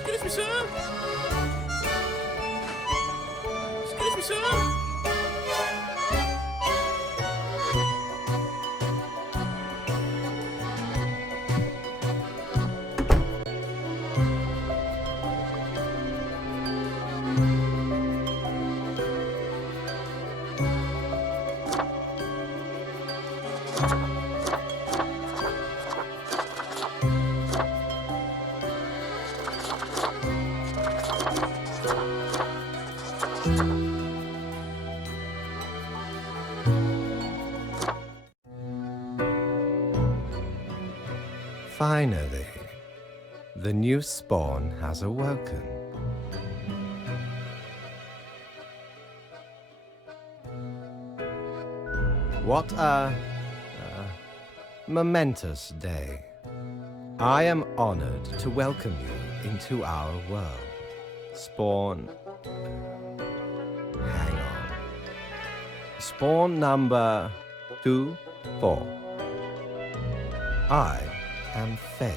Excuse me, sir. Excuse me, sir. Finally, the new spawn has awoken. What a momentous day. I am honored to welcome you into our world. Spawn... Hang on. Spawn number 24. I am fate.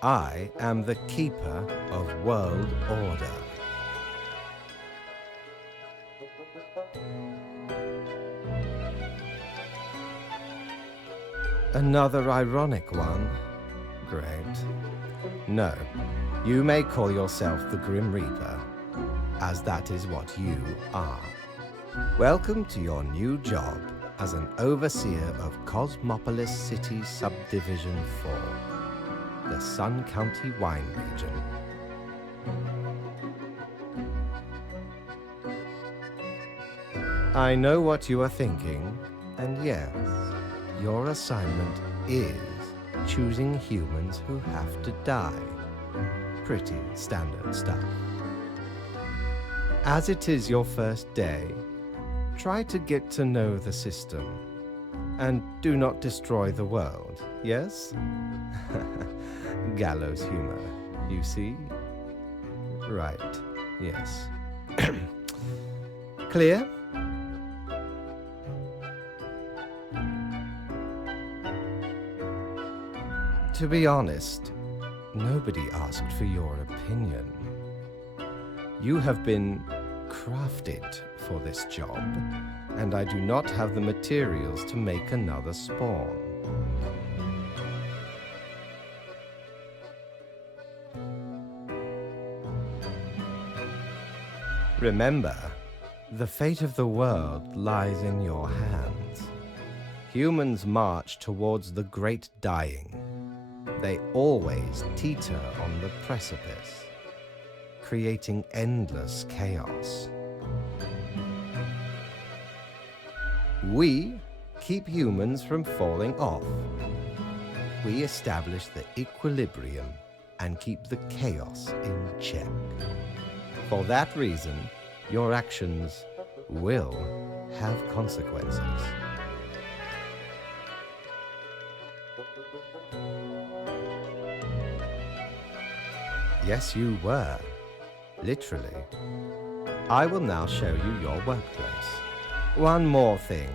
I am the keeper of world order. Another ironic one. Great. No, you may call yourself the Grim Reaper, as that is what you are. Welcome to your new job as an overseer of Cosmopolis City Subdivision 4, the Sun County Wine Region. I know what you are thinking, and yes, your assignment is choosing humans who have to die. Pretty standard stuff. As it is your first day, try to get to know the system, and do not destroy the world, yes? Gallows humor, you see? Right, yes. Clear? To be honest, nobody asked for your opinion. You have been crafted for this job, and I do not have the materials to make another spawn. Remember, the fate of the world lies in your hands. Humans march towards the great dying. They always teeter on the precipice, creating endless chaos. We keep humans from falling off. We establish the equilibrium and keep the chaos in check. For that reason, your actions will have consequences. Yes, you were. literally. I will now show you your workplace. One more thing.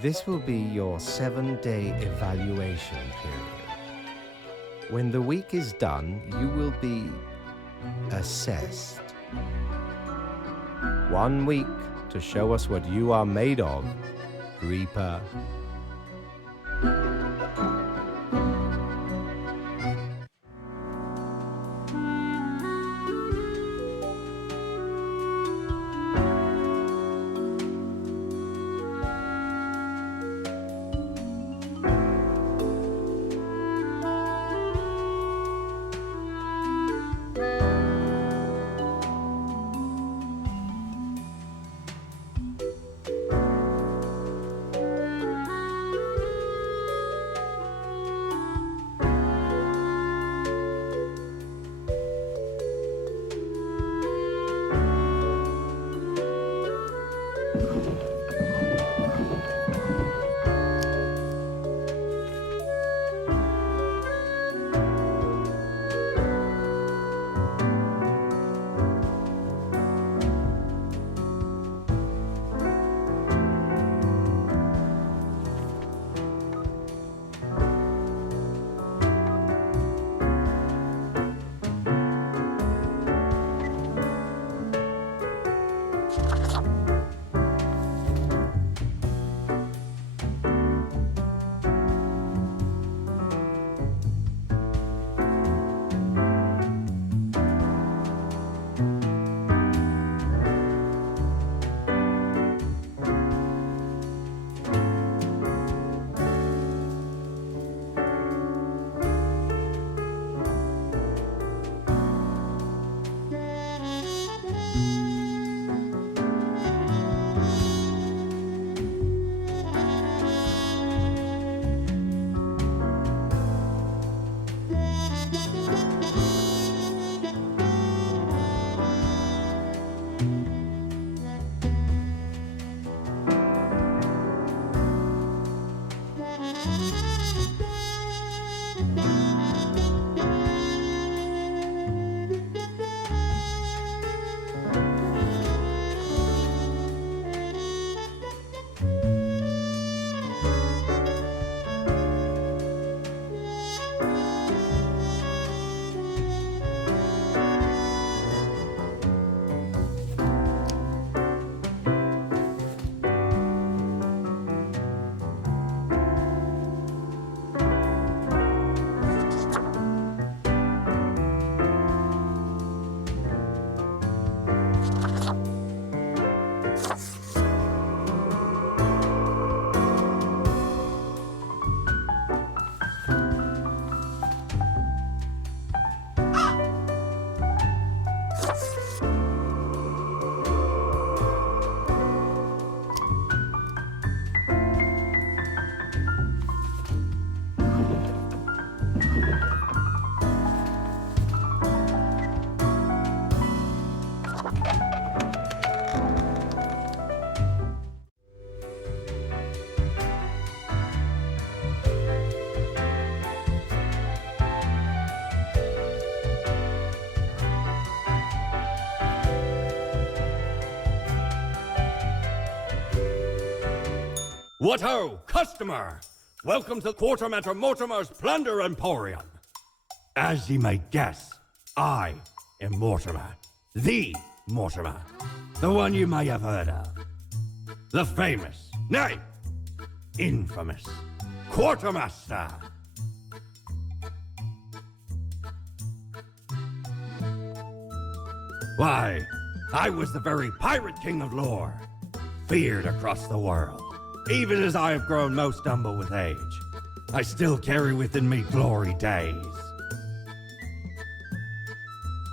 This will be your 7-day evaluation period. When the week is done, you will be assessed. 1 week to show us what you are made of, Reaper. What ho, customer! Welcome to Quartermaster Mortimer's Plunder Emporium. As ye may guess, I am Mortimer. The Mortimer. The one you may have heard of. The famous, nay, infamous Quartermaster. Why, I was the very pirate king of lore, feared across the world. Even as I have grown most humble with age, I still carry within me glory days.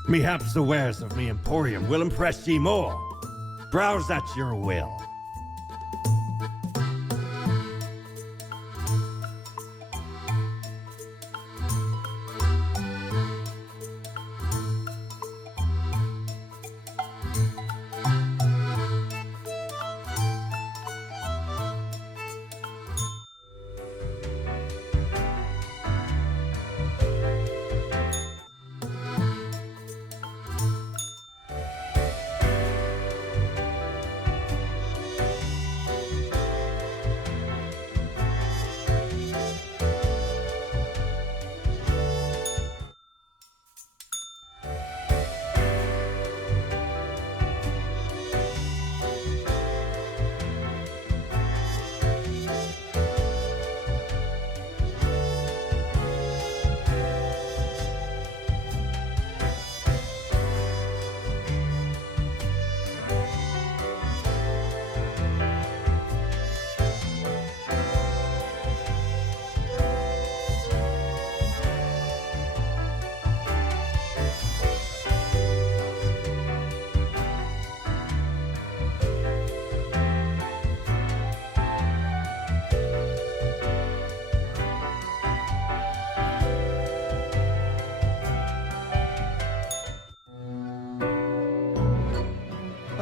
Mehaps the wares of me emporium will impress ye more. Browse at your will.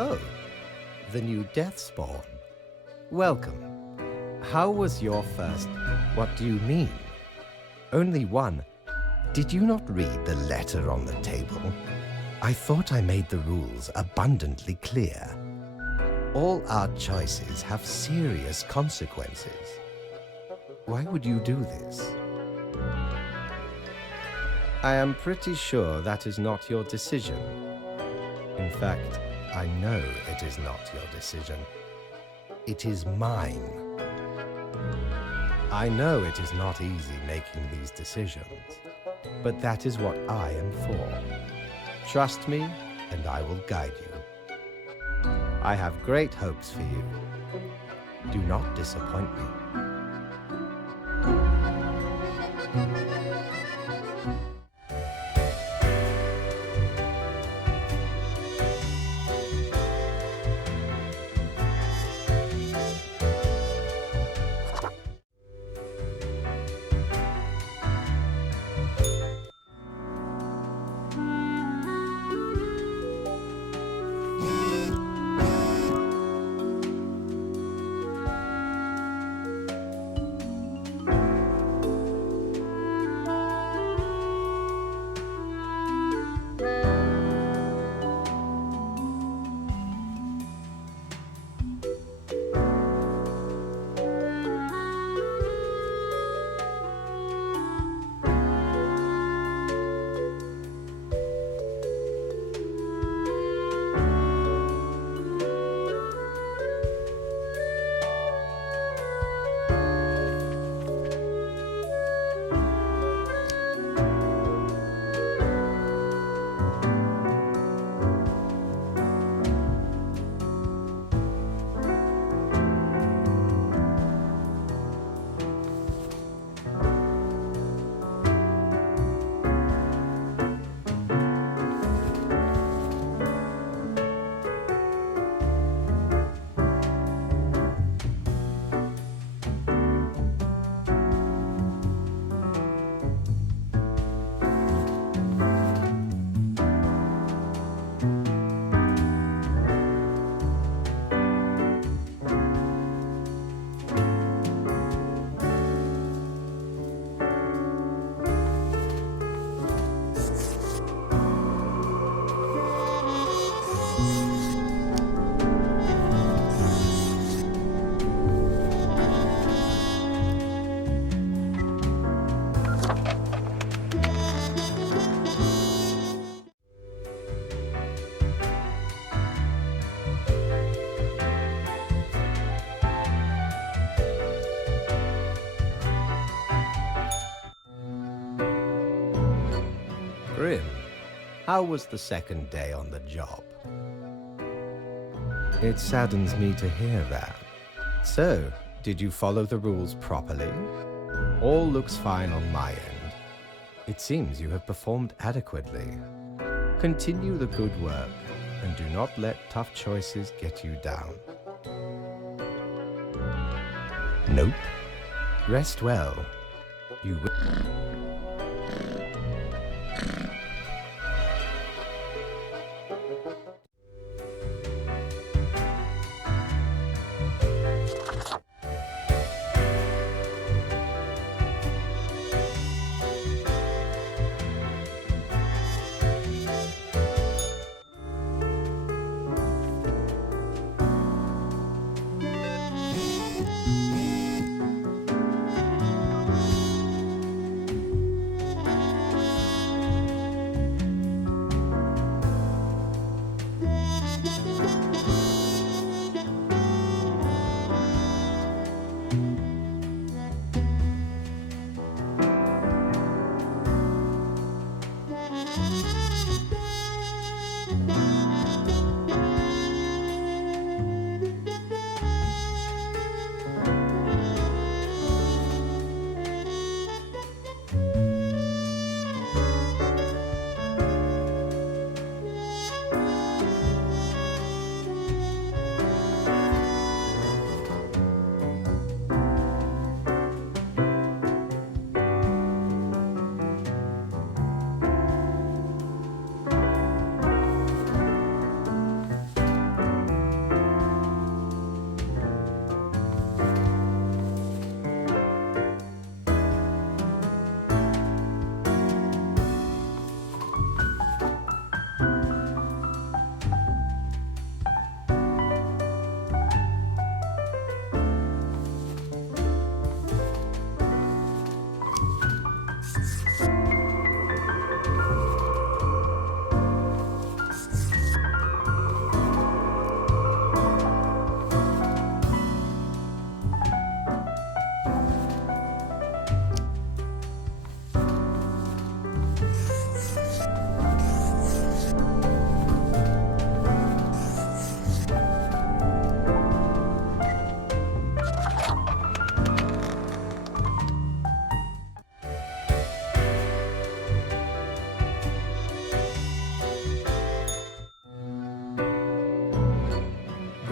Oh, the new death spawn. Welcome. How was your first... What do you mean? Only one. Did you not read the letter on the table? I thought I made the rules abundantly clear. All our choices have serious consequences. Why would you do this? I am pretty sure that is not your decision. In fact, I know it is not your decision. It is mine. I know it is not easy making these decisions, but that is what I am for. Trust me, and I will guide you. I have great hopes for you. Do not disappoint me. Grim, how was the second day on the job? It saddens me to hear that. So, did you follow the rules properly? All looks fine on my end. It seems you have performed adequately. Continue the good work, and do not let tough choices get you down. Nope. Rest well. You will...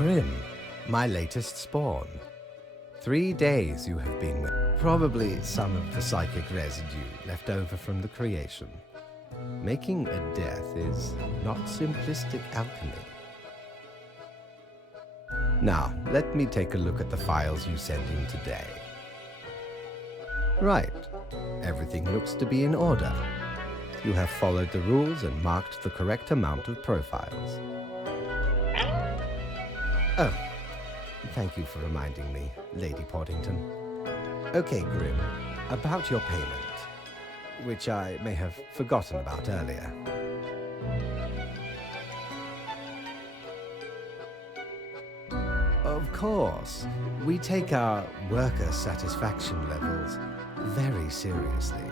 Grim, my latest spawn. 3 days you have been with. Probably some of the psychic residue left over from the creation. Making a death is not simplistic alchemy. Now, let me take a look at the files you sent in today. Right. Everything looks to be in order. You have followed the rules and marked the correct amount of profiles. Oh, thank you for reminding me, Lady Poddington. Okay, Grim, about your payment, which I may have forgotten about earlier. Of course, we take our worker satisfaction levels very seriously.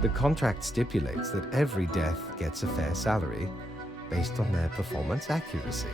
The contract stipulates that every death gets a fair salary based on their performance accuracy.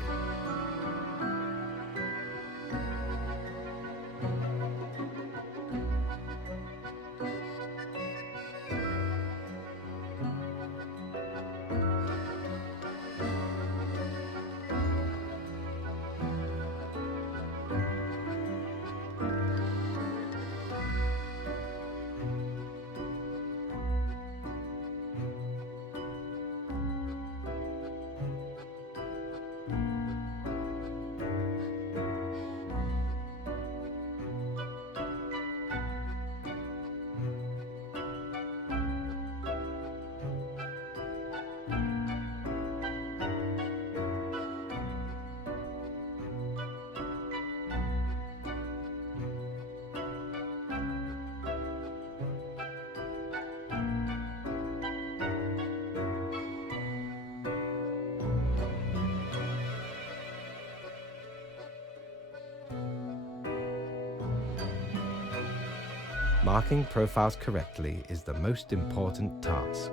Marking profiles correctly is the most important task.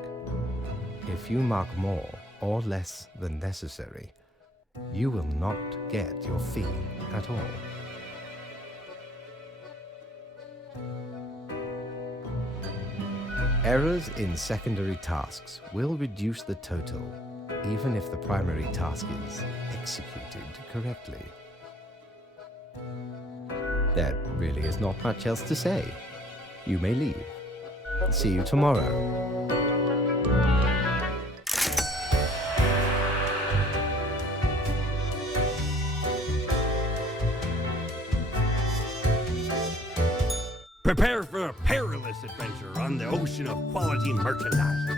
If you mark more or less than necessary, you will not get your fee at all. Errors in secondary tasks will reduce the total, even if the primary task is executed correctly. There really is not much else to say. You may leave. See you tomorrow. Prepare for a perilous adventure on the ocean of quality merchandising.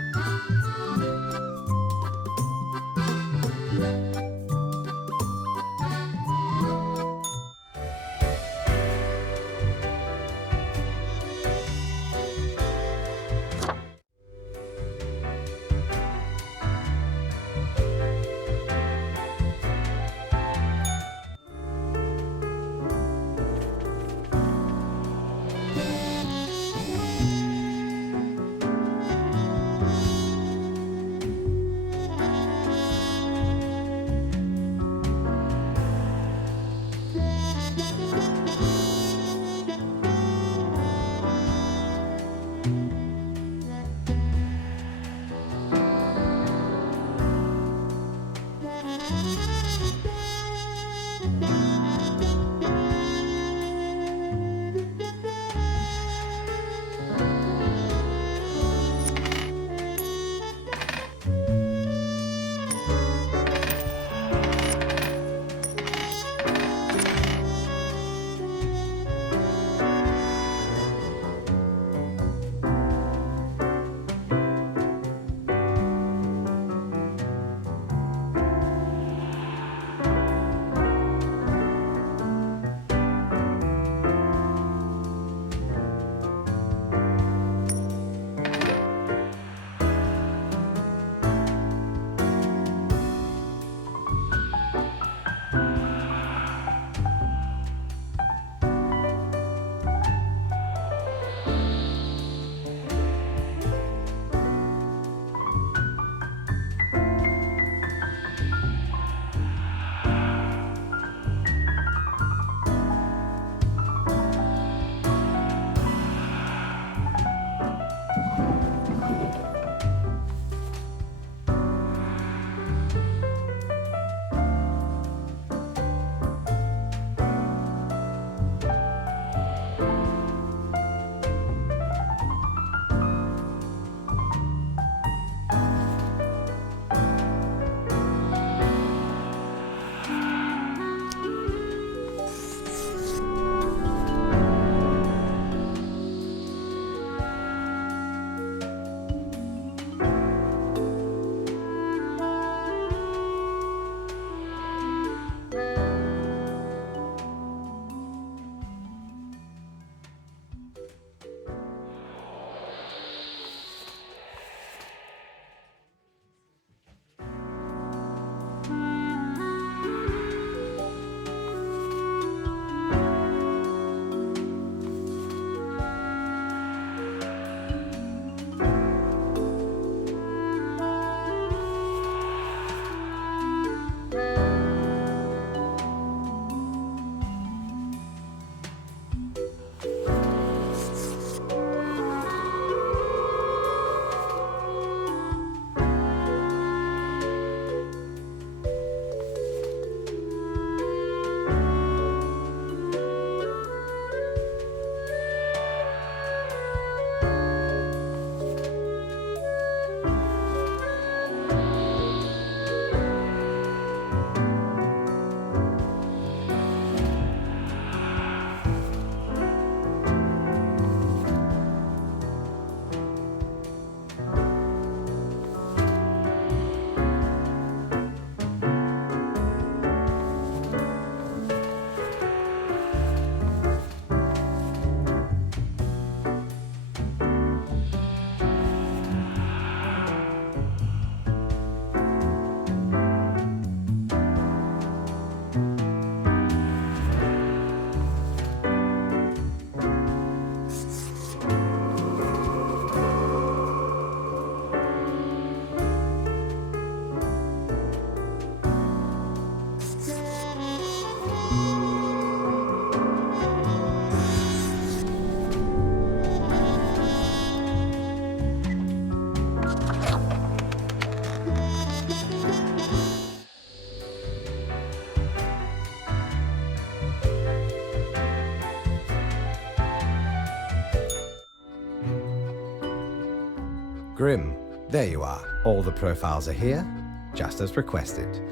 There you are. All the profiles are here, just as requested.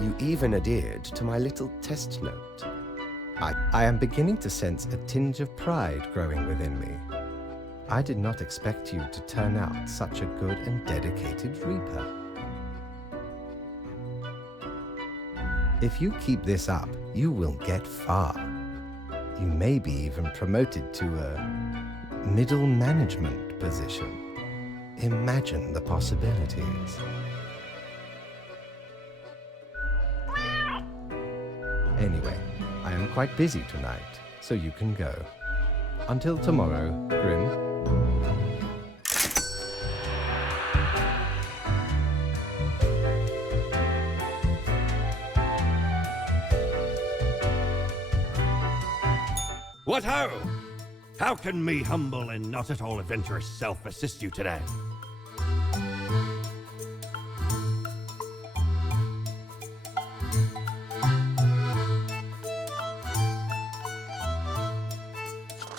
You even adhered to my little test note. I am beginning to sense a tinge of pride growing within me. I did not expect you to turn out such a good and dedicated Reaper. If you keep this up, you will get far. You may be even promoted to a middle management position. Imagine the possibilities. Anyway, I am quite busy tonight, so you can go. Until tomorrow, Grim. What ho! How can me humble and not at all adventurous self assist you today?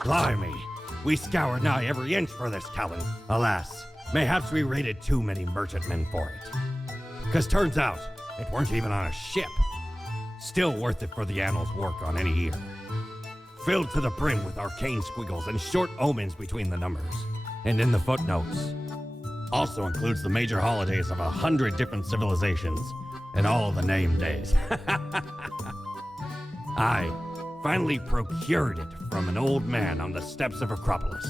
Blimey, we scoured nigh every inch for this Callan. Alas, mayhaps we raided too many merchantmen for it. 'Cause turns out, it weren't even on a ship. Still worth it for the annals' work on any year. Filled to the brim with arcane squiggles and short omens between the numbers. And in the footnotes. Also includes the major holidays of 100 different civilizations and all the name days. I finally procured it from an old man on the steps of Acropolis.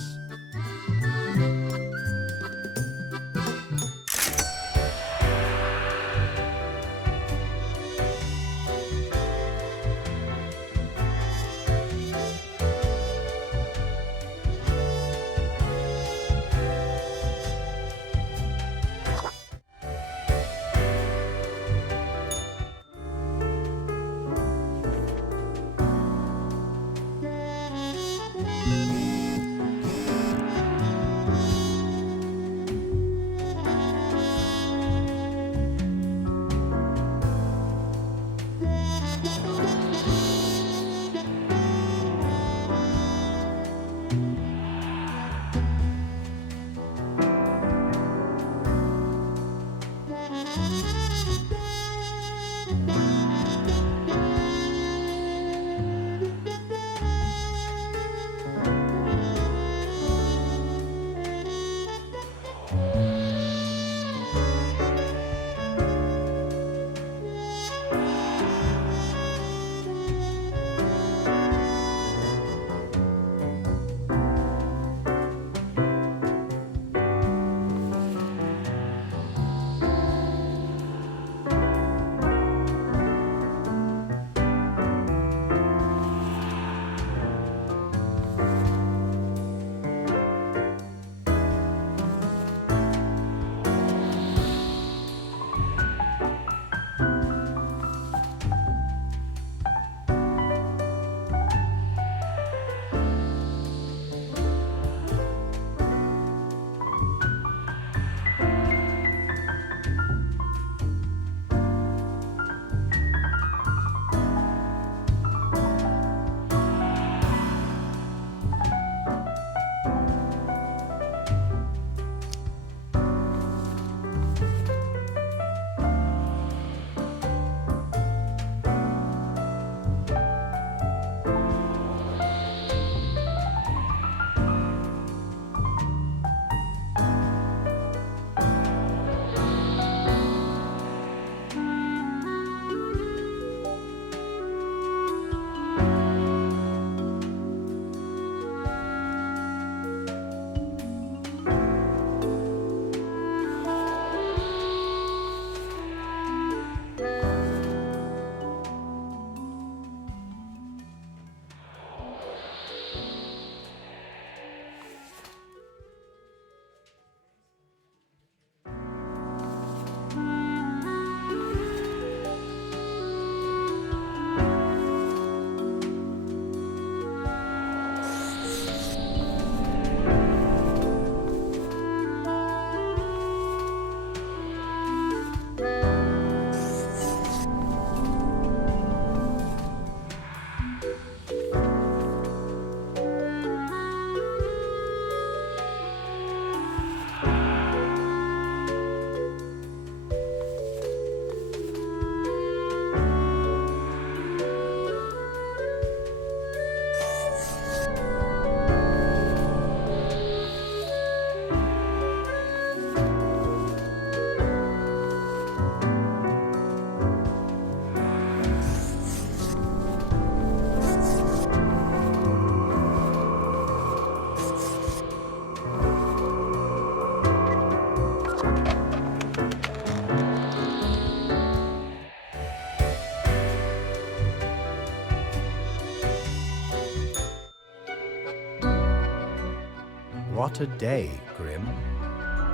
What a day, Grim.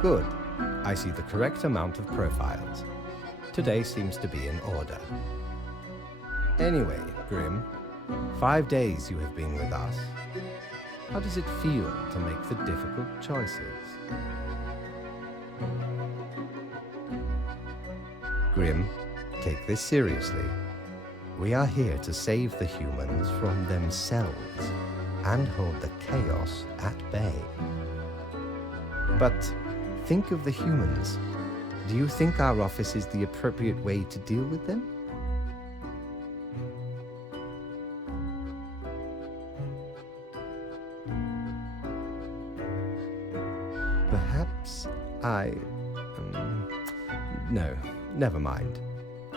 Good. I see the correct amount of profiles. Today seems to be in order. Anyway, Grim, 5 days you have been with us. How does it feel to make the difficult choices? Grim, take this seriously. We are here to save the humans from themselves and hold the chaos at bay. But think of the humans. Do you think our office is the appropriate way to deal with them? Perhaps no, never mind.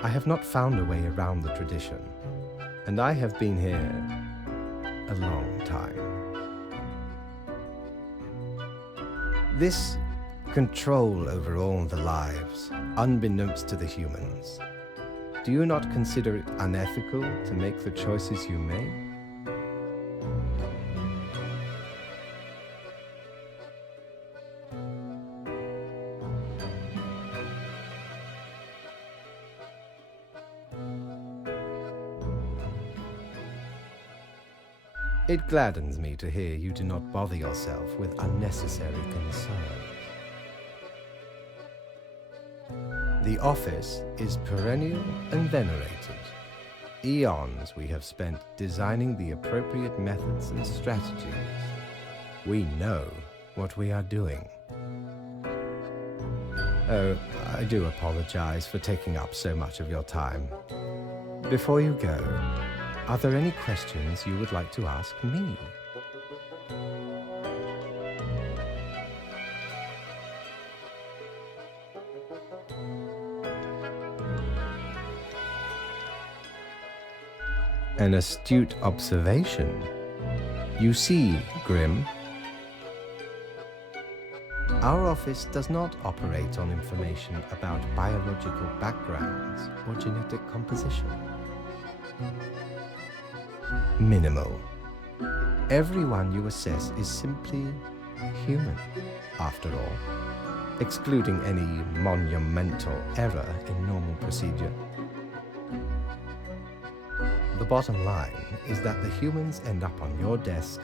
I have not found a way around the tradition, and I have been here a long time. This control over all the lives, unbeknownst to the humans, do you not consider it unethical to make the choices you make? It gladdens me to hear you do not bother yourself with unnecessary concerns. The office is perennial and venerated. Eons we have spent designing the appropriate methods and strategies. We know what we are doing. Oh, I do apologize for taking up so much of your time. Before you go, are there any questions you would like to ask me? An astute observation. You see, Grim, our office does not operate on information about biological backgrounds or genetic composition. Minimal. Everyone you assess is simply human, after all, excluding any monumental error in normal procedure. The bottom line is that the humans end up on your desk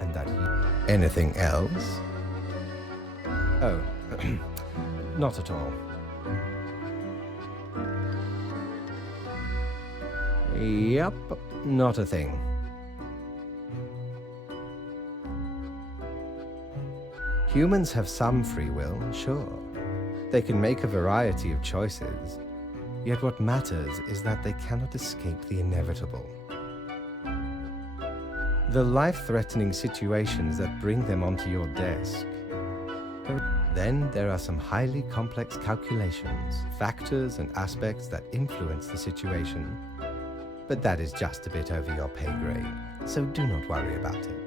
and that you... Anything else? Oh, not at all. Yep, not a thing. Humans have some free will, sure. They can make a variety of choices, yet what matters is that they cannot escape the inevitable. The life-threatening situations that bring them onto your desk. Then there are some highly complex calculations, factors and aspects that influence the situation. But that is just a bit over your pay grade, so do not worry about it.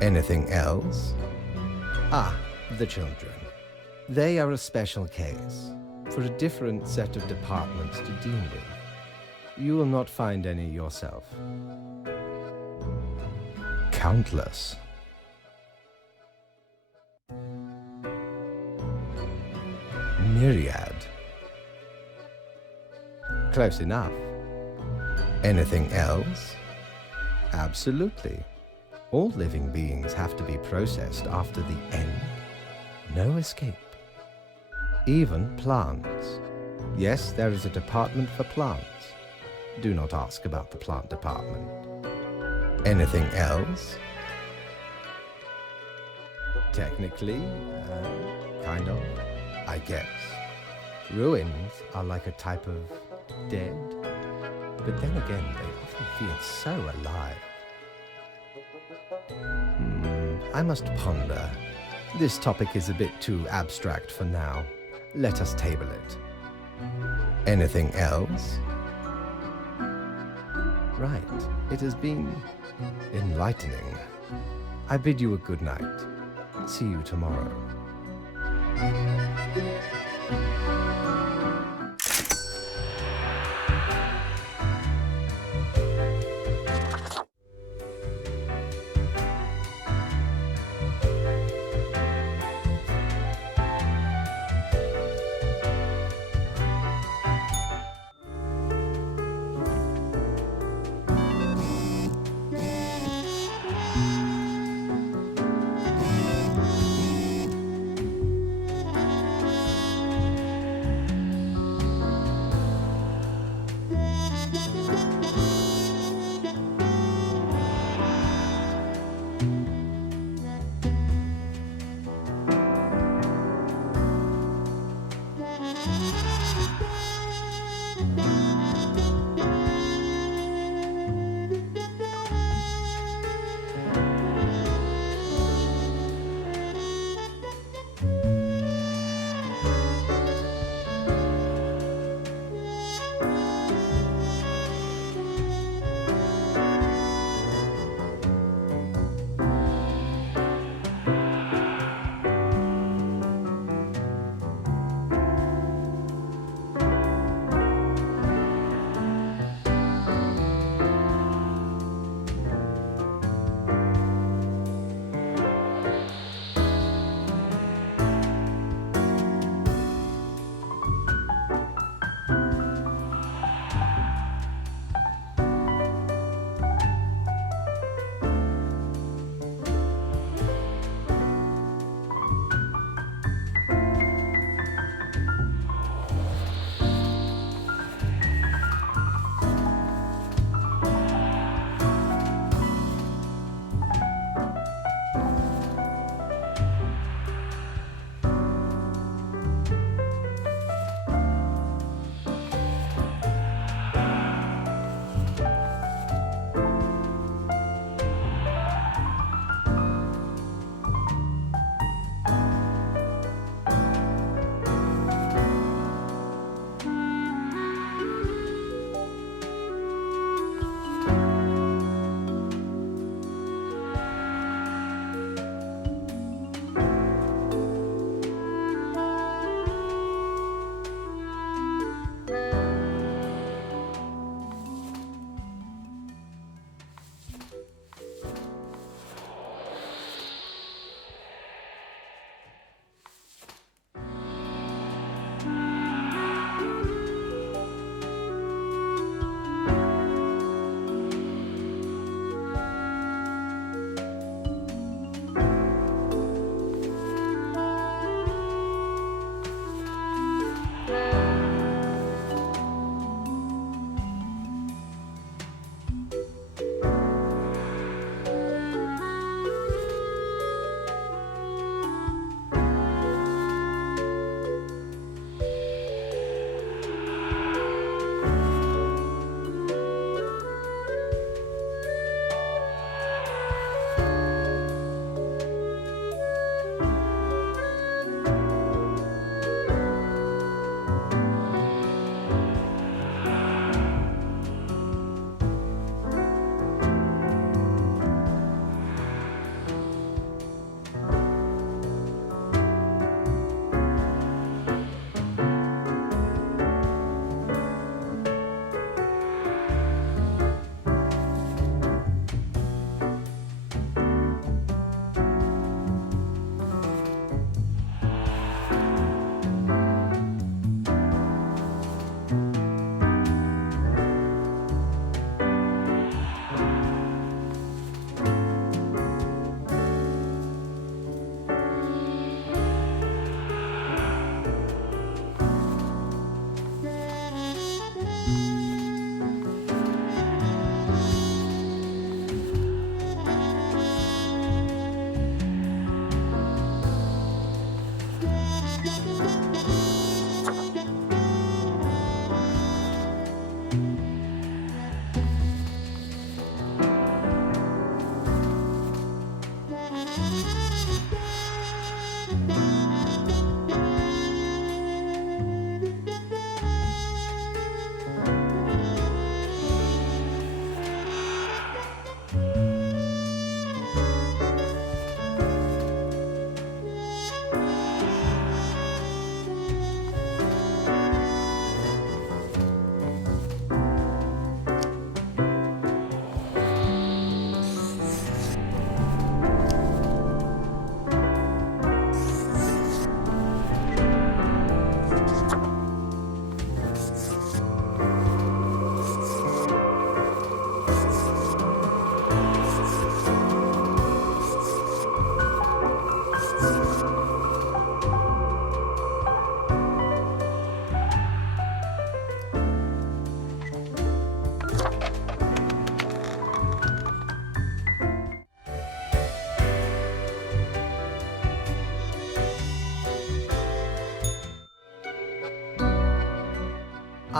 Anything else? Ah, the children. They are a special case, for a different set of departments to deal with. You will not find any yourself. Countless. Myriad. Close enough. Anything else? Absolutely. All living beings have to be processed after the end. No escape. Even plants. Yes, there is a department for plants. Do not ask about the plant department. Anything else? Technically, kind of, I guess. Ruins are like a type of dead. But then again, they often feel so alive. I must ponder. This topic is a bit too abstract for now. Let us table it. Anything else? Right. It has been enlightening. I bid you a good night. See you tomorrow.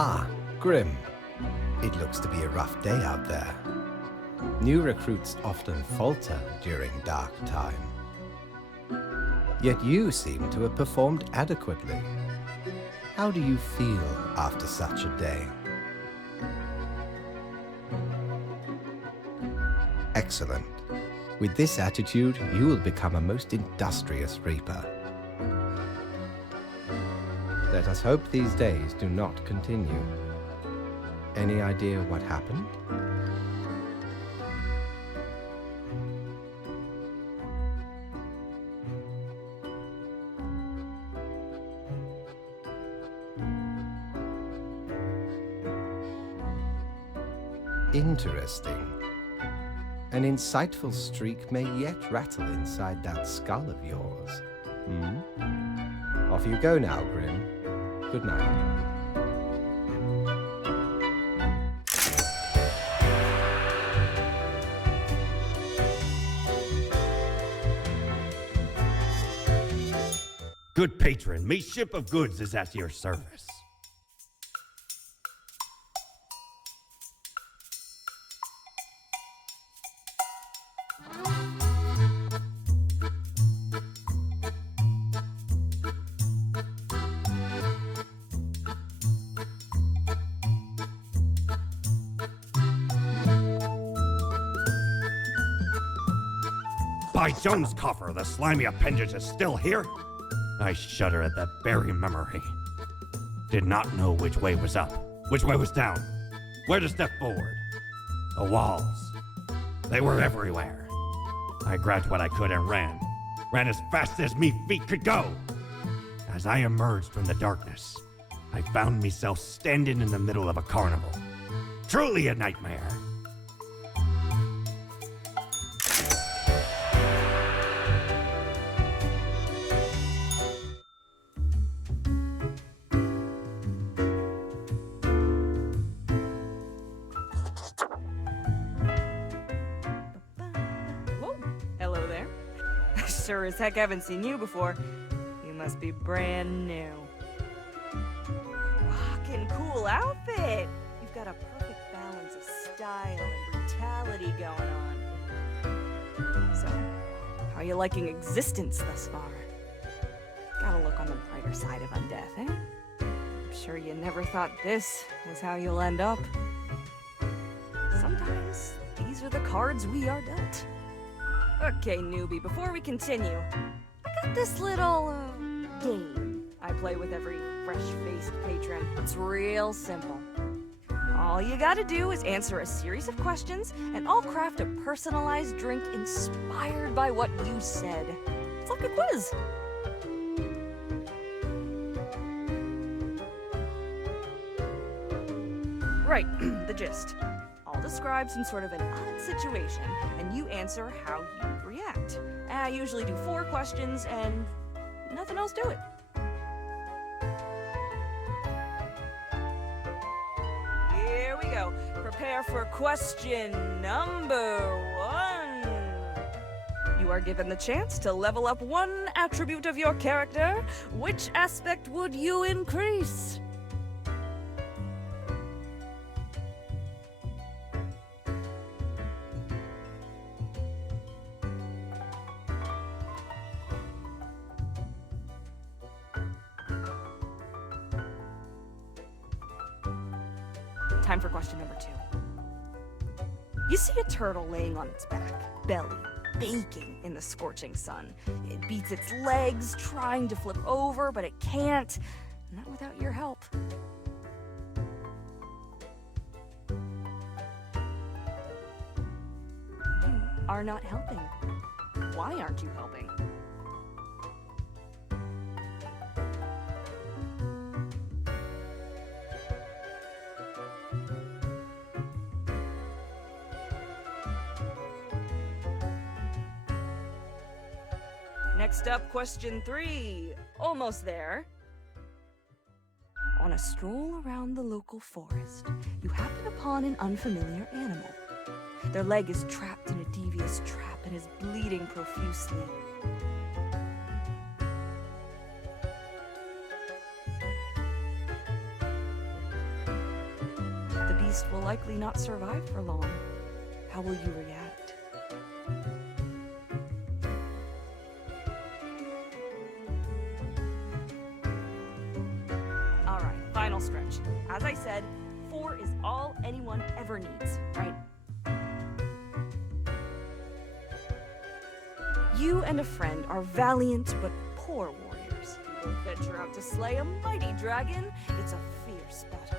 Ah, Grim. It looks to be a rough day out there. New recruits often falter during dark time. Yet you seem to have performed adequately. How do you feel after such a day? Excellent. With this attitude, you will become a most industrious reaper. Let us hope these days do not continue. Any idea what happened? Interesting. An insightful streak may yet rattle inside that skull of yours. Off you go now, Grim. Good night. Good patron, me ship of goods is at your service. By Jones' coffer, the slimy appendage is still here? I shudder at that very memory. Did not know which way was up, which way was down, where to step forward. The walls, they were everywhere. I grabbed what I could and ran as fast as me feet could go. As I emerged from the darkness, I found myself standing in the middle of a carnival. Truly a nightmare. Sure as heck haven't seen you before. You must be brand new. Rockin' cool outfit! You've got a perfect balance of style and brutality going on. So, how are you liking existence thus far? Gotta look on the brighter side of undeath, eh? I'm sure you never thought this was how you'll end up. Sometimes, these are the cards we are dealt. Okay, newbie, before we continue, I got this little, game I play with every fresh-faced patron. It's real simple. All you gotta do is answer a series of questions, and I'll craft a personalized drink inspired by what you said. It's like a quiz. Right, the gist. I'll describe some sort of an odd situation, and you answer how you'd react. I usually do 4 questions, and nothing else to it. Here we go. Prepare for question number 1. You are given the chance to level up 1 attribute of your character. Which aspect would you increase? Time for question number 2. You see a turtle laying on its back, belly, baking in the scorching sun. It beats its legs, trying to flip over, but it can't. Not without your help. You are not helping. Why aren't you helping? Next up, question 3. Almost there. On a stroll around the local forest, you happen upon an unfamiliar animal. Their leg is trapped in a devious trap and is bleeding profusely. beast will likely not survive for long. How will you react? Alright, final stretch. As I said, 4 is all anyone ever needs, right? You and a friend are valiant but poor warriors. You will venture out to slay a mighty dragon. It's a fierce battle.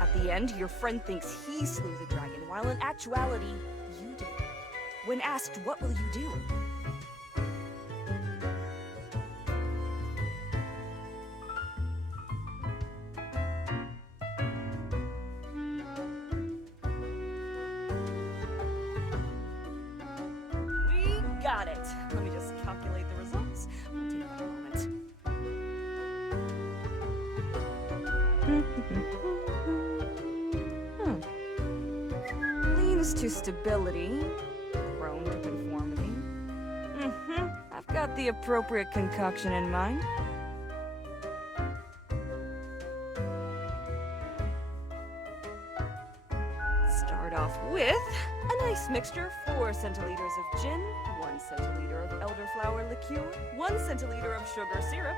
At the end, your friend thinks he slew the dragon, while in actuality, you did. When asked, what will you do? We got it. Let me just calculate the results. We'll take that a moment. Leans to stability, prone to conformity. I've got the appropriate concoction in mind. Start off with a nice mixture: 4 centiliters of gin, 1 centiliter of elderflower liqueur, 1 centiliter of sugar syrup,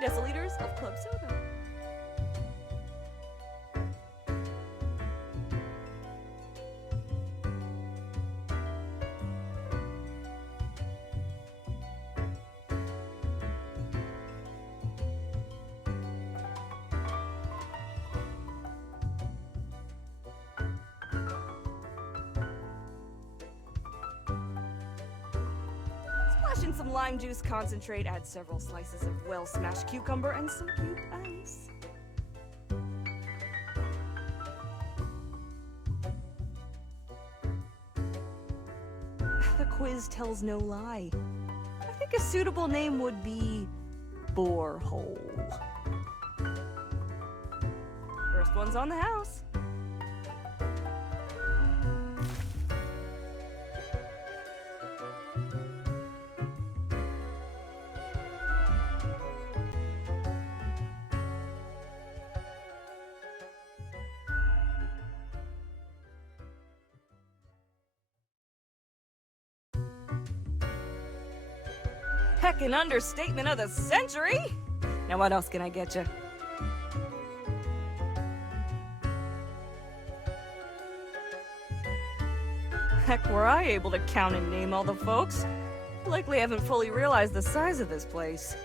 2 deciliters of club soda. Splash in some lime juice concentrate, add several slices of well-smashed cucumber and some cube ice. The quiz tells no lie. I think a suitable name would be Borehole. First one's on the house. Heckin' understatement of the century! Now what else can I get you? Heck, were I able to count and name all the folks? Likely haven't fully realized the size of this place.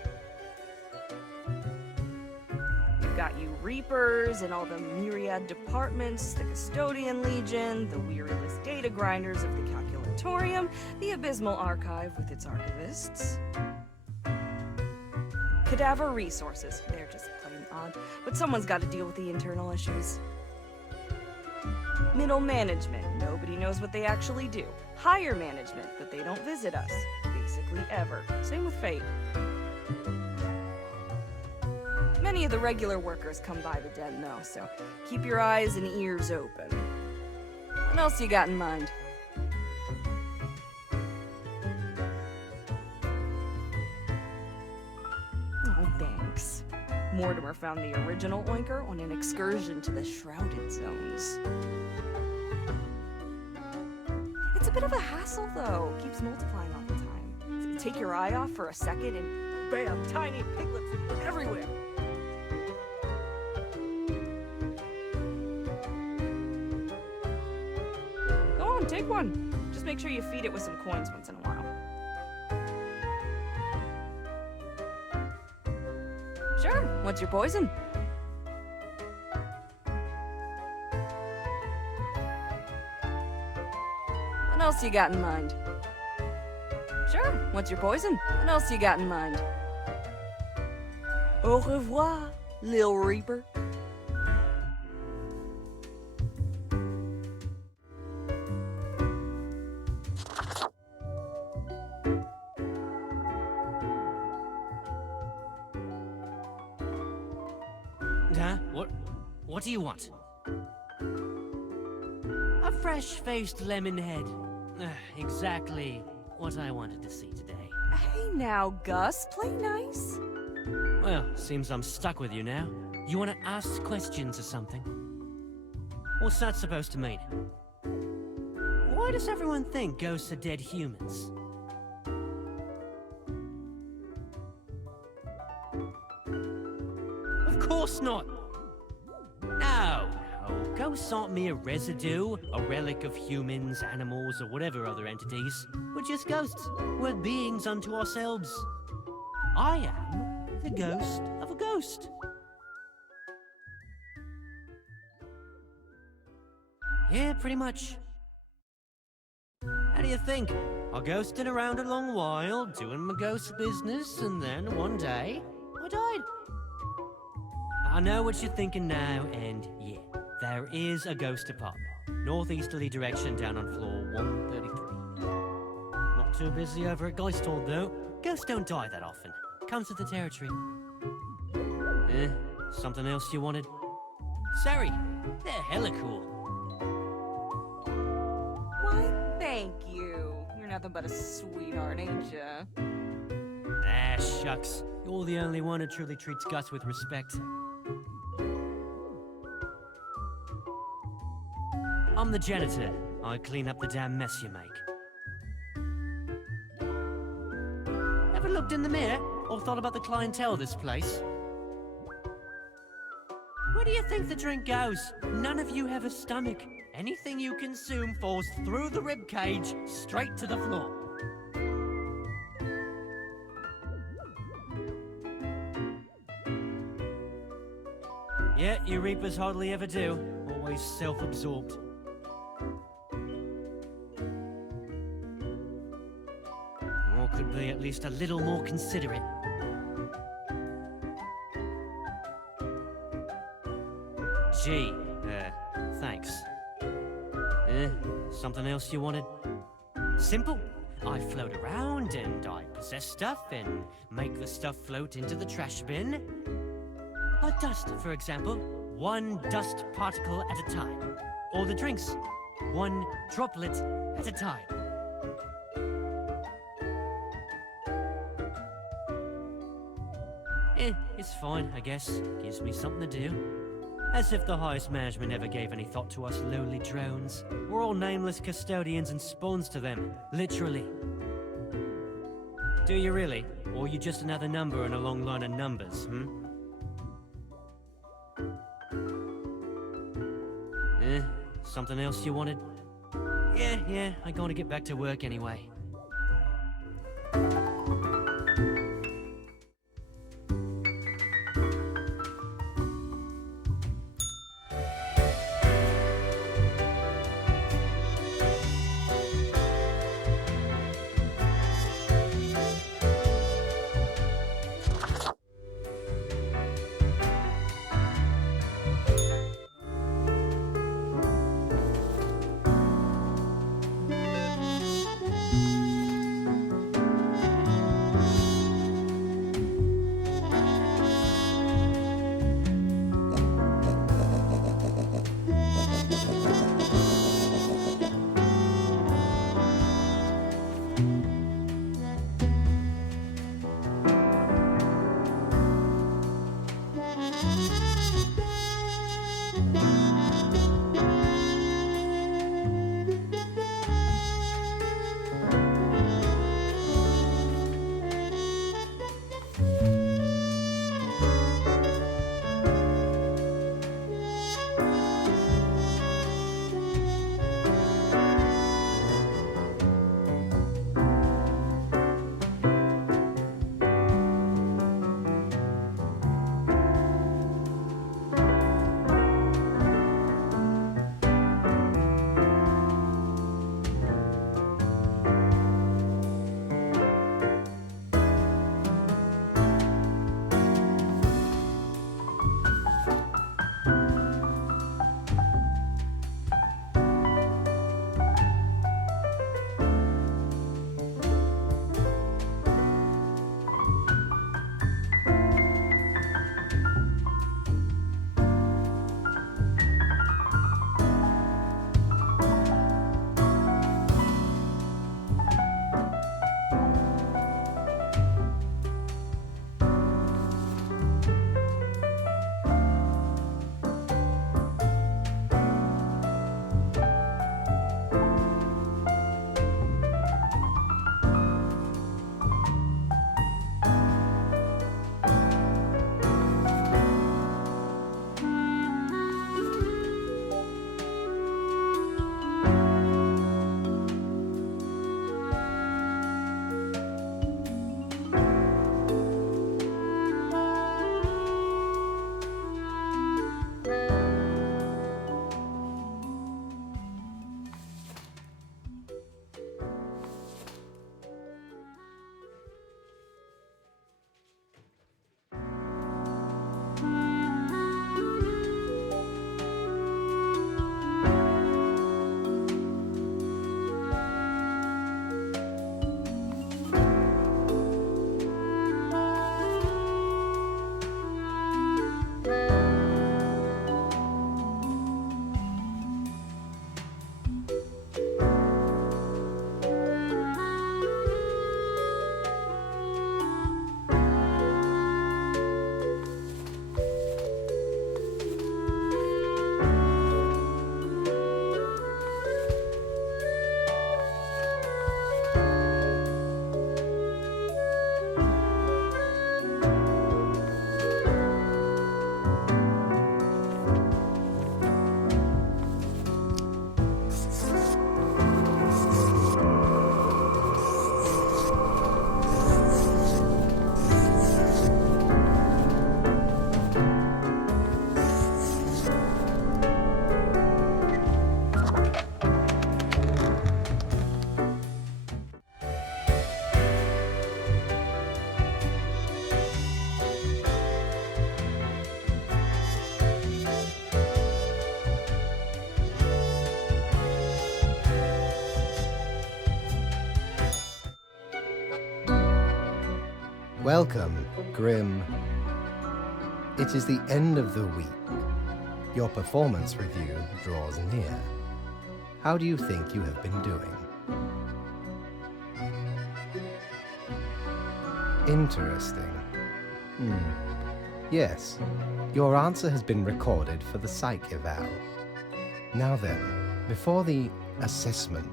You've got you Reapers in all the myriad departments, the Custodian Legion, the weariless data grinders of the Calculatorium, the abysmal archive with its archivists. Cadaver resources. They're just plain odd, but someone's got to deal with the internal issues. Middle management. Nobody knows what they actually do. Higher management, but they don't visit us. Basically ever. Same with Fate. Many of the regular workers come by the den, though, so keep your eyes and ears open. What else you got in mind? Oh, thanks. Mortimer found the original Oinker on an excursion to the Shrouded Zones. It's a bit of a hassle, though. Keeps multiplying all the time. Take your eye off for a second and bam, tiny piglets everywhere. Go on, take one. Just make sure you feed it with some coins once in a while. Sure, what's your poison? What else you got in mind? Sure, what's your poison? What else you got in mind? Au revoir, Lil Reaper. Huh? What do you want? A fresh-faced lemon head. Exactly. what I wanted to see today. Hey now, Gus, play nice. Well, seems I'm stuck with you now. You want to ask questions or something? What's that supposed to mean? Why does everyone think ghosts are dead humans? Of course not! No. Ghosts aren't mere residue, a relic of humans, animals, or whatever other entities. We're just ghosts. We're beings unto ourselves. I am the ghost of a ghost. Yeah, pretty much. How do you think? I ghosted around a long while, doing my ghost business, and then one day, I died. I know what you're thinking now, and yeah, there is a ghost apartment. Northeasterly direction down on floor 133. Not too busy over at Geisthold, though. Ghosts don't die that often. Comes with the territory. Something else you wanted? Sorry, they're hella cool. Why, thank you. You're nothing but a sweetheart, ain't ya? Ah, shucks. You're the only one who truly treats Gus with respect. I'm the janitor. I clean up the damn mess you make. Ever looked in the mirror or thought about the clientele of this place? Where do you think the drink goes? None of you have a stomach. Anything you consume falls through the rib cage straight to the floor. Yeah, you reapers hardly ever do. Always self-absorbed. Or could be at least a little more considerate. Gee, thanks. Something else you wanted? Simple. I float around and I possess stuff and make the stuff float into the trash bin. Like dust, for example. One dust particle at a time. Or the drinks. One droplet at a time. It's fine, I guess. Gives me something to do. As if the highest management ever gave any thought to us lowly drones. We're all nameless custodians and spawns to them, literally. Do you really? Or are you just another number in a long line of numbers, Something else you wanted? Yeah, I gotta get back to work anyway. Welcome, Grim. It is the end of the week. Your performance review draws near. How do you think you have been doing? Interesting. Yes, your answer has been recorded for the psych eval. Now then, before the assessment,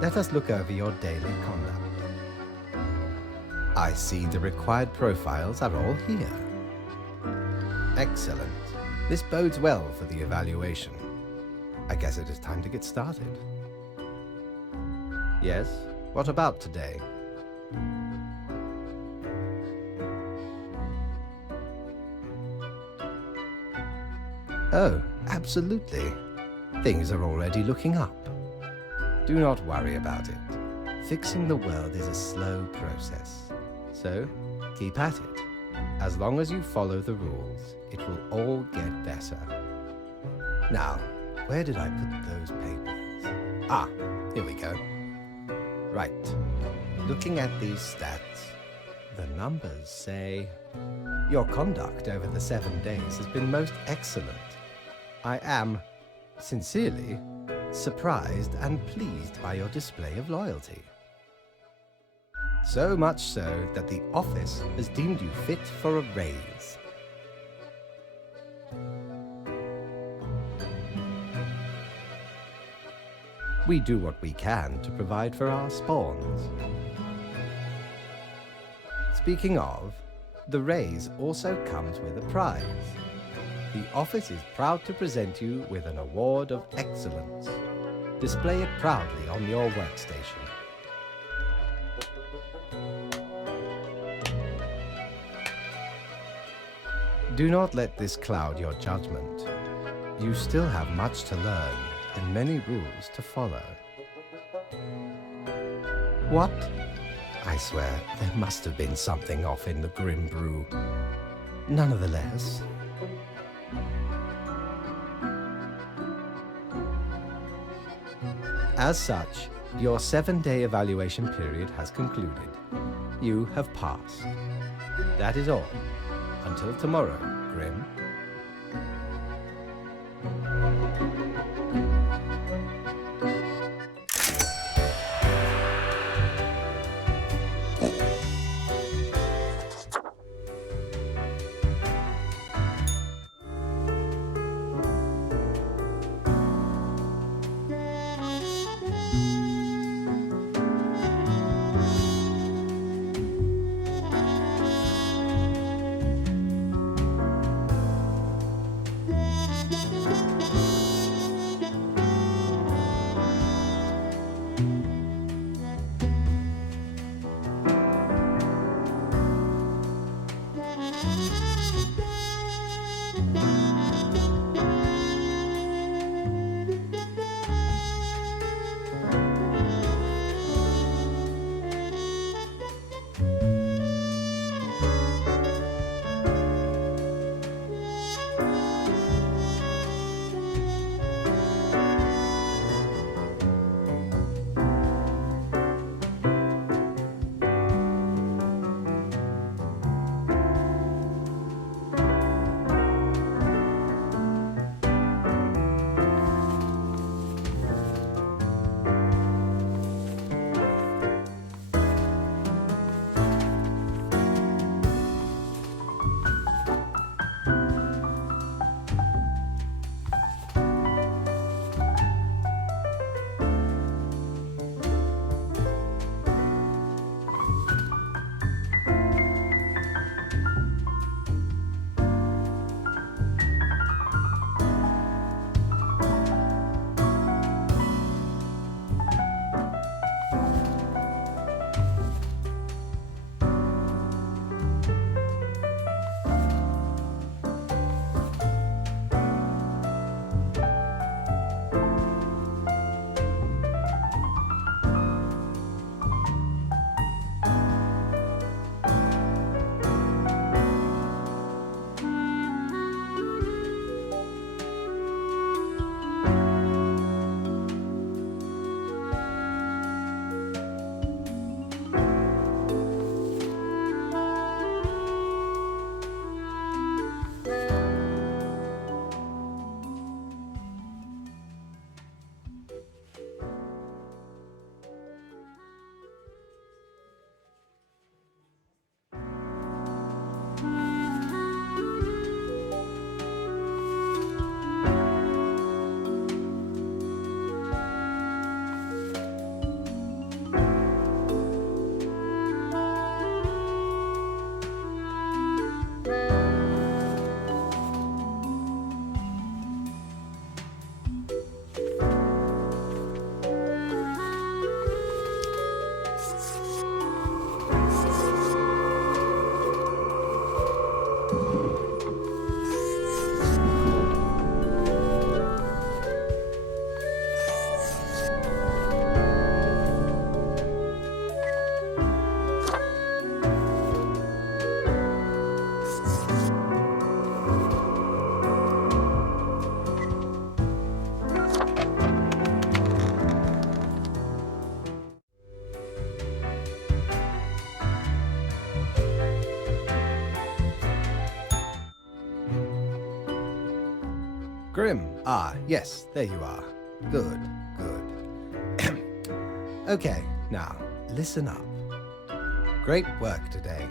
let us look over your daily conduct. I see the required profiles are all here. Excellent. This bodes well for the evaluation. I guess it is time to get started. Yes? What about today? Oh, absolutely. Things are already looking up. Do not worry about it. Fixing the world is a slow process. So, keep at it. As long as you follow the rules, it will all get better. Now, where did I put those papers? Ah, here we go. Right. Looking at these stats, the numbers say your conduct over the 7 days has been most excellent. I am, sincerely, surprised and pleased by your display of loyalty. So much so that the office has deemed you fit for a raise. We do what we can to provide for our spawns. Speaking of, the raise also comes with a prize. The office is proud to present you with an award of excellence. Display it proudly on your workstation. Do not let this cloud your judgment. You still have much to learn and many rules to follow. What? I swear, there must have been something off in the Grim Brew. Nonetheless, as such, your 7-day evaluation period has concluded. You have passed. That is all. Until tomorrow, Grim. Grim. Ah, yes, there you are. Good, good. Okay, now, listen up. Great work today.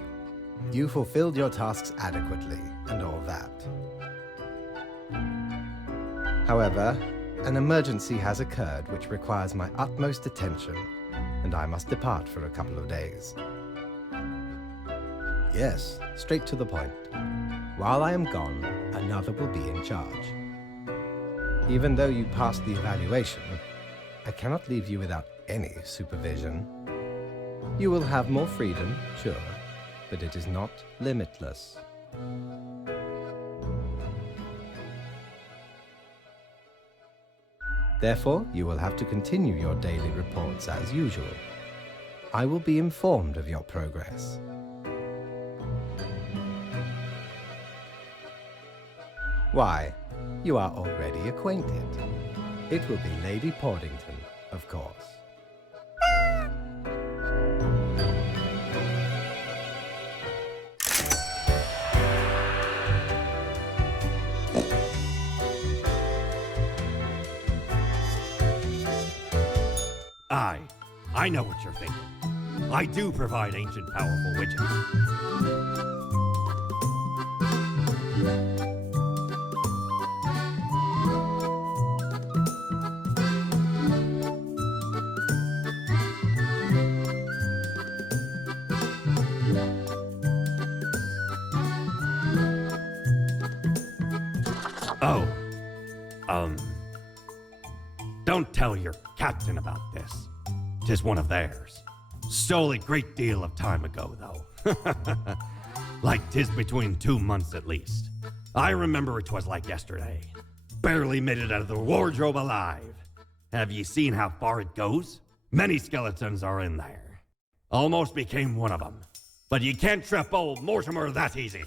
You fulfilled your tasks adequately, and all that. However, an emergency has occurred which requires my utmost attention, and I must depart for a couple of days. Yes, straight to the point. While I am gone, another will be in charge. Even though you passed the evaluation, I cannot leave you without any supervision. You will have more freedom, sure, but it is not limitless. Therefore, you will have to continue your daily reports as usual. I will be informed of your progress. Why, you are already acquainted. It will be Lady Portington, of course. I know what you're thinking. I do provide ancient powerful witches. Oh, don't tell your captain about this. 'Tis one of theirs. Stole a great deal of time ago, though. Like 'tis between 2 months at least. I remember it was like yesterday. Barely made it out of the wardrobe alive. Have ye seen how far it goes? Many skeletons are in there. Almost became one of them. But you can't trap old Mortimer that easy.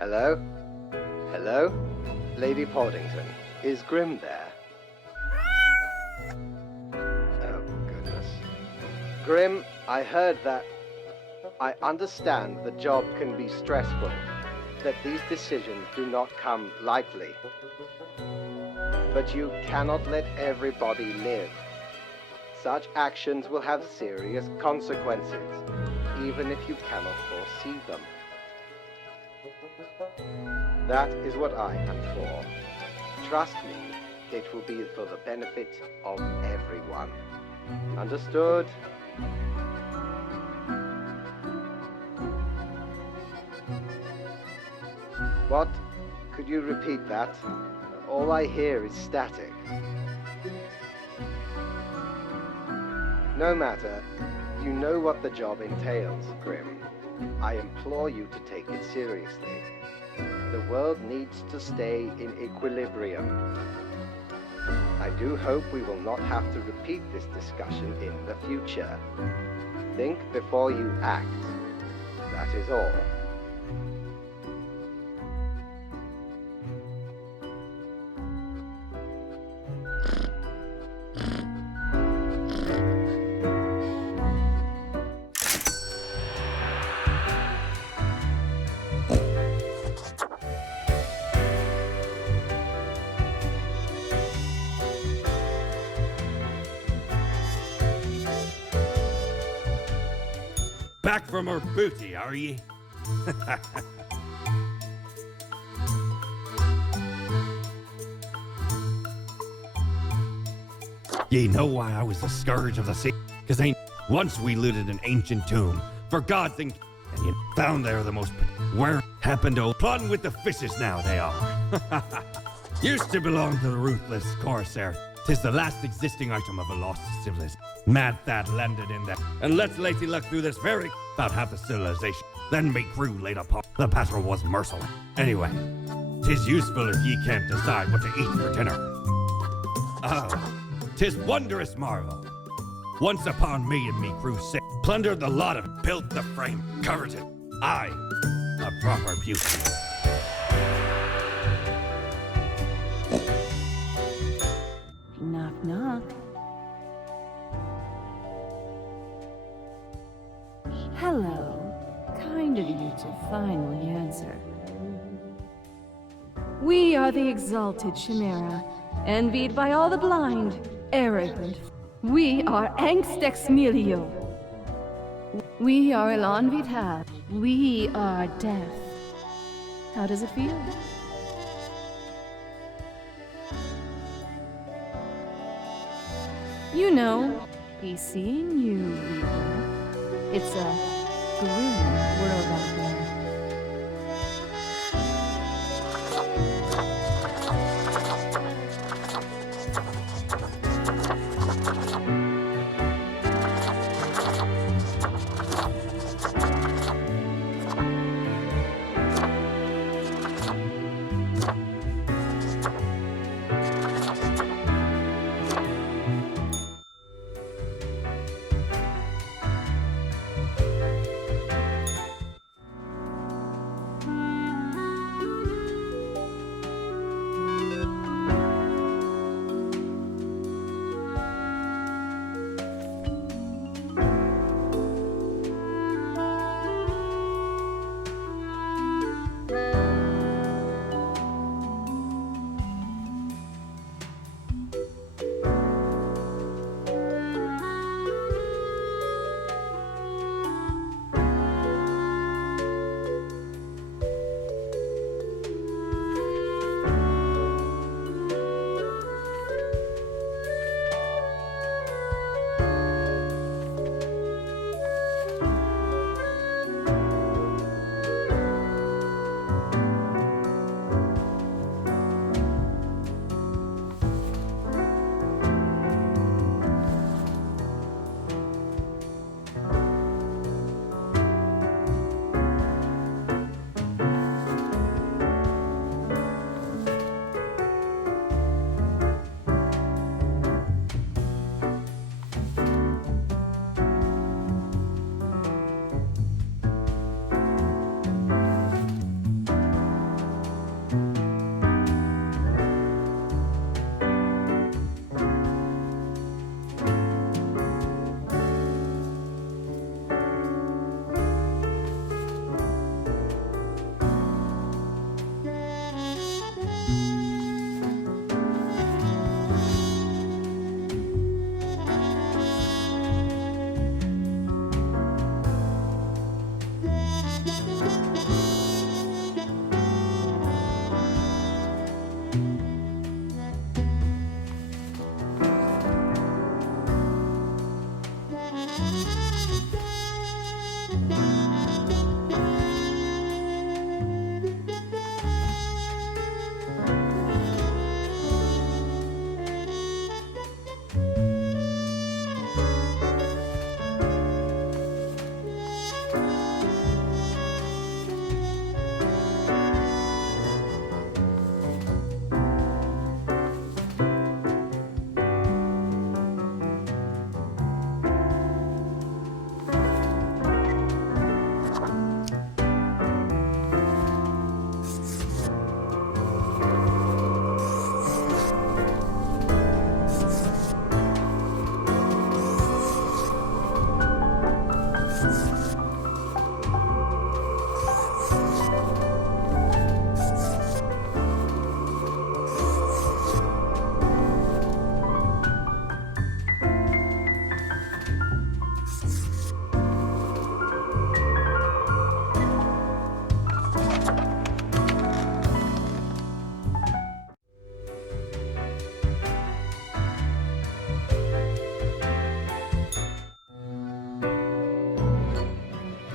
Hello? Hello? Lady Portington, is Grim there? Oh, goodness. Grim, I heard that... I understand the job can be stressful, that these decisions do not come lightly. But you cannot let everybody live. Such actions will have serious consequences, even if you cannot foresee them. That is what I am for. Trust me, it will be for the benefit of everyone. Understood? What? Could you repeat that? All I hear is static. No matter. You know what the job entails, Grim. I implore you to take it seriously. The world needs to stay in equilibrium. I do hope we will not have to repeat this discussion in the future. Think before you act. That is all. Back from her booty, are ye? Ye know why I was the scourge of the sea? 'Cause once we looted an ancient tomb, for God's and you found there the most where happened to plotting with the fishes now they are. Used to belong to the ruthless corsair. 'Tis the last existing item of a lost civilization. Mad Thad landed in there, and let's lazy luck through this very about half the civilization. Then me crew laid upon. The patrol was merciless. Anyway, 'tis useful if ye can't decide what to eat for dinner. Oh, 'tis wondrous marvel. Once upon me and me crusade, plundered the lot of it, built the frame, covered it. I, a proper beauty. Knock, knock. Hello. Kind of you to finally answer. We are the exalted Chimera, envied by all the blind, arrogant. We are Angst Ex Nihilo. We are Elan Vital. We are death. How does it feel? You know, he's seeing you, Reaper. It's a grim world out there.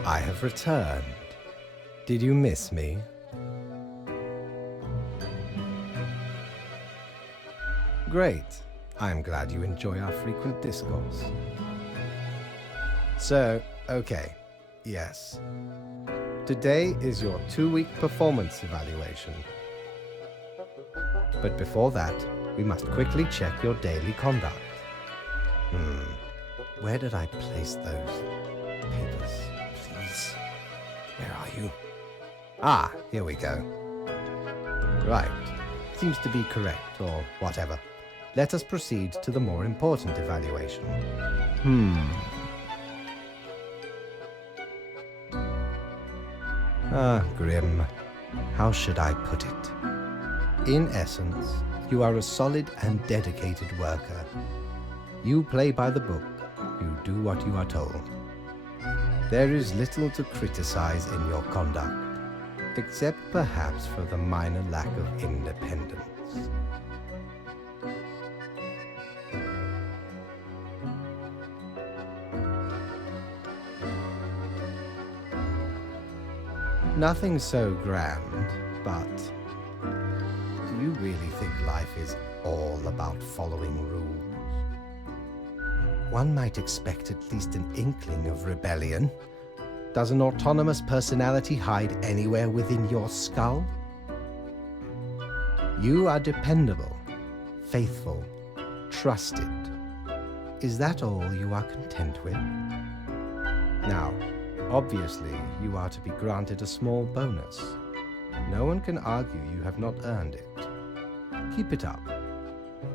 I have returned. Did you miss me? Great. I'm glad you enjoy our frequent discourse. So, okay, yes. Today is your 2-week performance evaluation. But before that, we must quickly check your daily conduct. Where did I place those papers? Please. Where are you? Ah, here we go. Right. Seems to be correct, or whatever. Let us proceed to the more important evaluation. Ah, Grim. How should I put it? In essence, you are a solid and dedicated worker. You play by the book. You do what you are told. There is little to criticize in your conduct, except perhaps for the minor lack of independence. Nothing so grand, but do you really think life is all about following rules? One might expect at least an inkling of rebellion. Does an autonomous personality hide anywhere within your skull? You are dependable, faithful, trusted. Is that all you are content with? Now, obviously, you are to be granted a small bonus. No one can argue you have not earned it. Keep it up.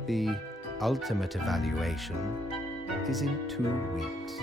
The ultimate evaluation is in 2 weeks.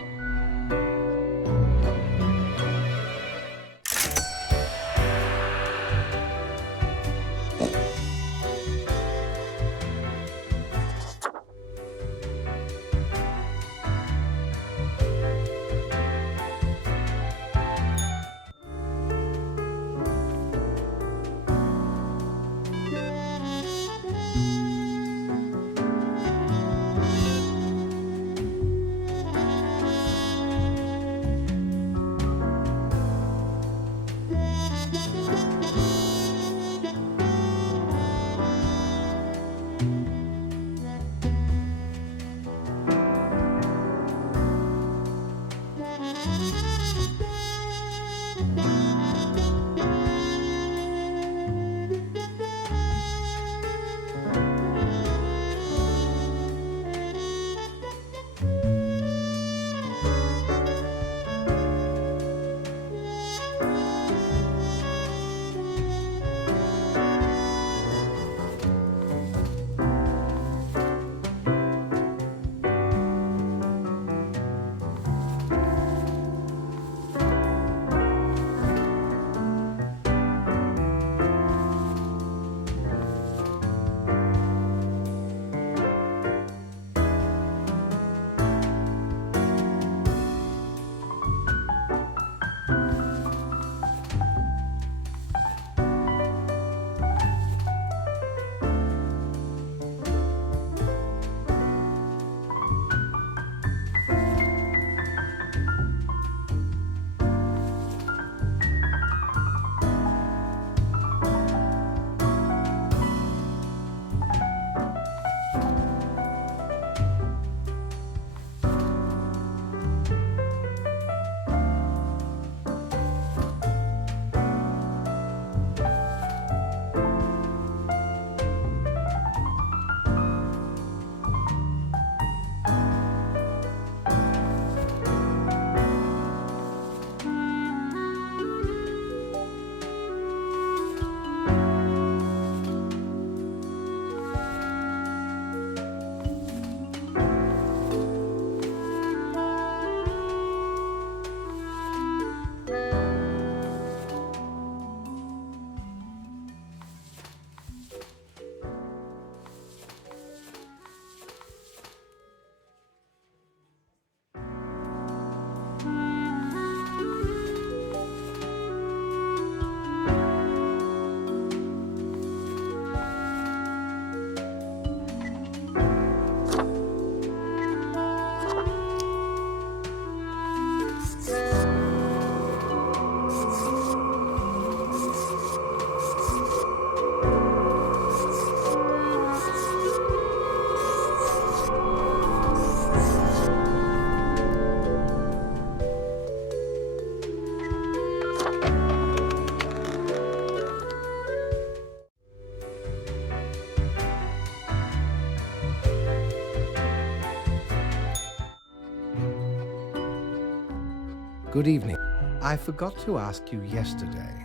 Good evening. I forgot to ask you yesterday.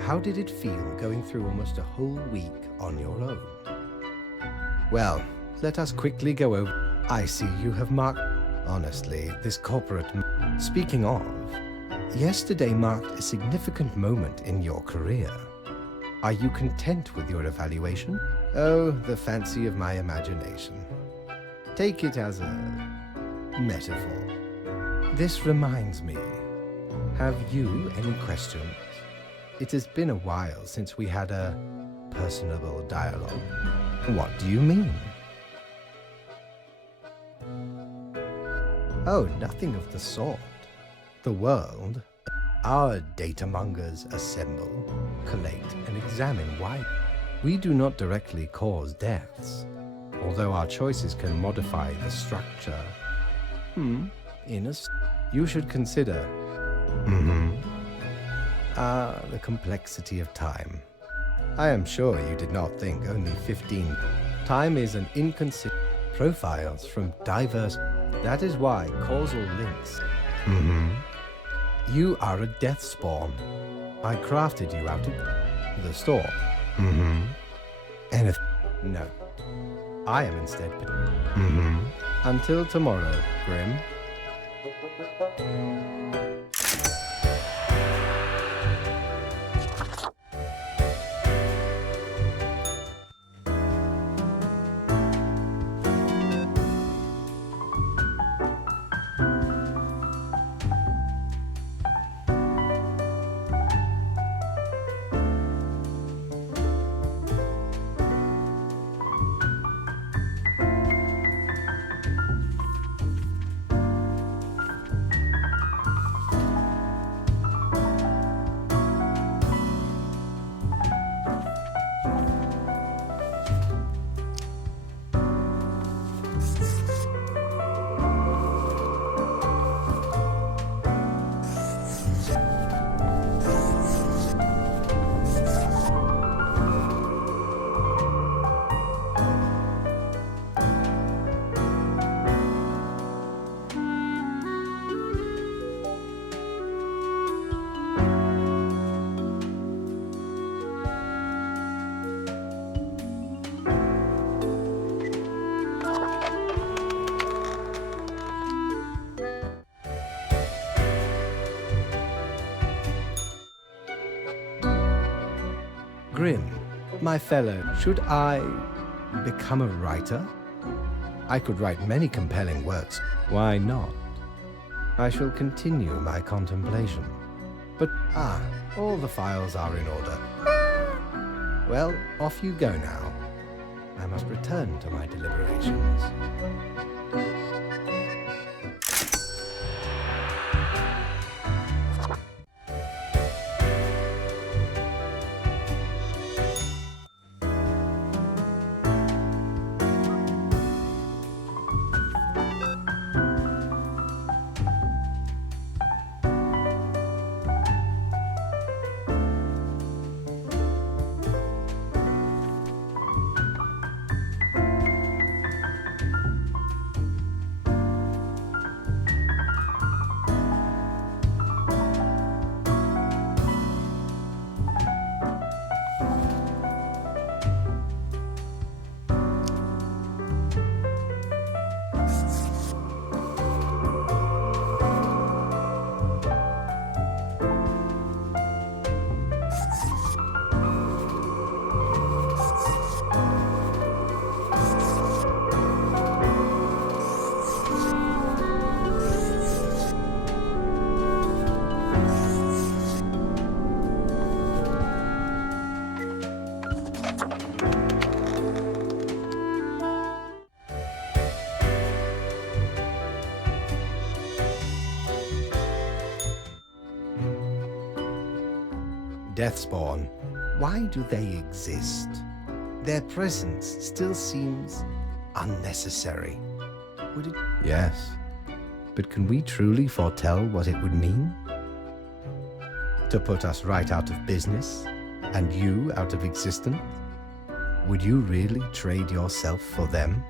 How did it feel going through almost a whole week on your own? Well, let us quickly go over. I see you have marked... Honestly, this corporate... Speaking of, yesterday marked a significant moment in your career. Are you content with your evaluation? Oh, the fancy of my imagination. Take it as a metaphor. This reminds me. Have you any questions? It has been a while since we had a personable dialogue. What do you mean? Oh, nothing of the sort. The world, our datamongers assemble, collate, and examine why. We do not directly cause deaths, although our choices can modify the structure. You should consider. The complexity of time. I am sure you did not think only 15. Time is an inconsistent profiles from diverse. That is why causal links. You are a death spawn. I crafted you out of the storm. Anything? No. I am instead. Until tomorrow, Grim. Grim, my fellow, should I become a writer? I could write many compelling works. Why not? I shall continue my contemplation. But, all the files are in order. Well, off you go now. I must return to my deliberations. Deathspawn. Why do they exist? Their presence still seems unnecessary. Would it? Yes. But can we truly foretell what it would mean? To put us right out of business, and you out of existence? Would you really trade yourself for them?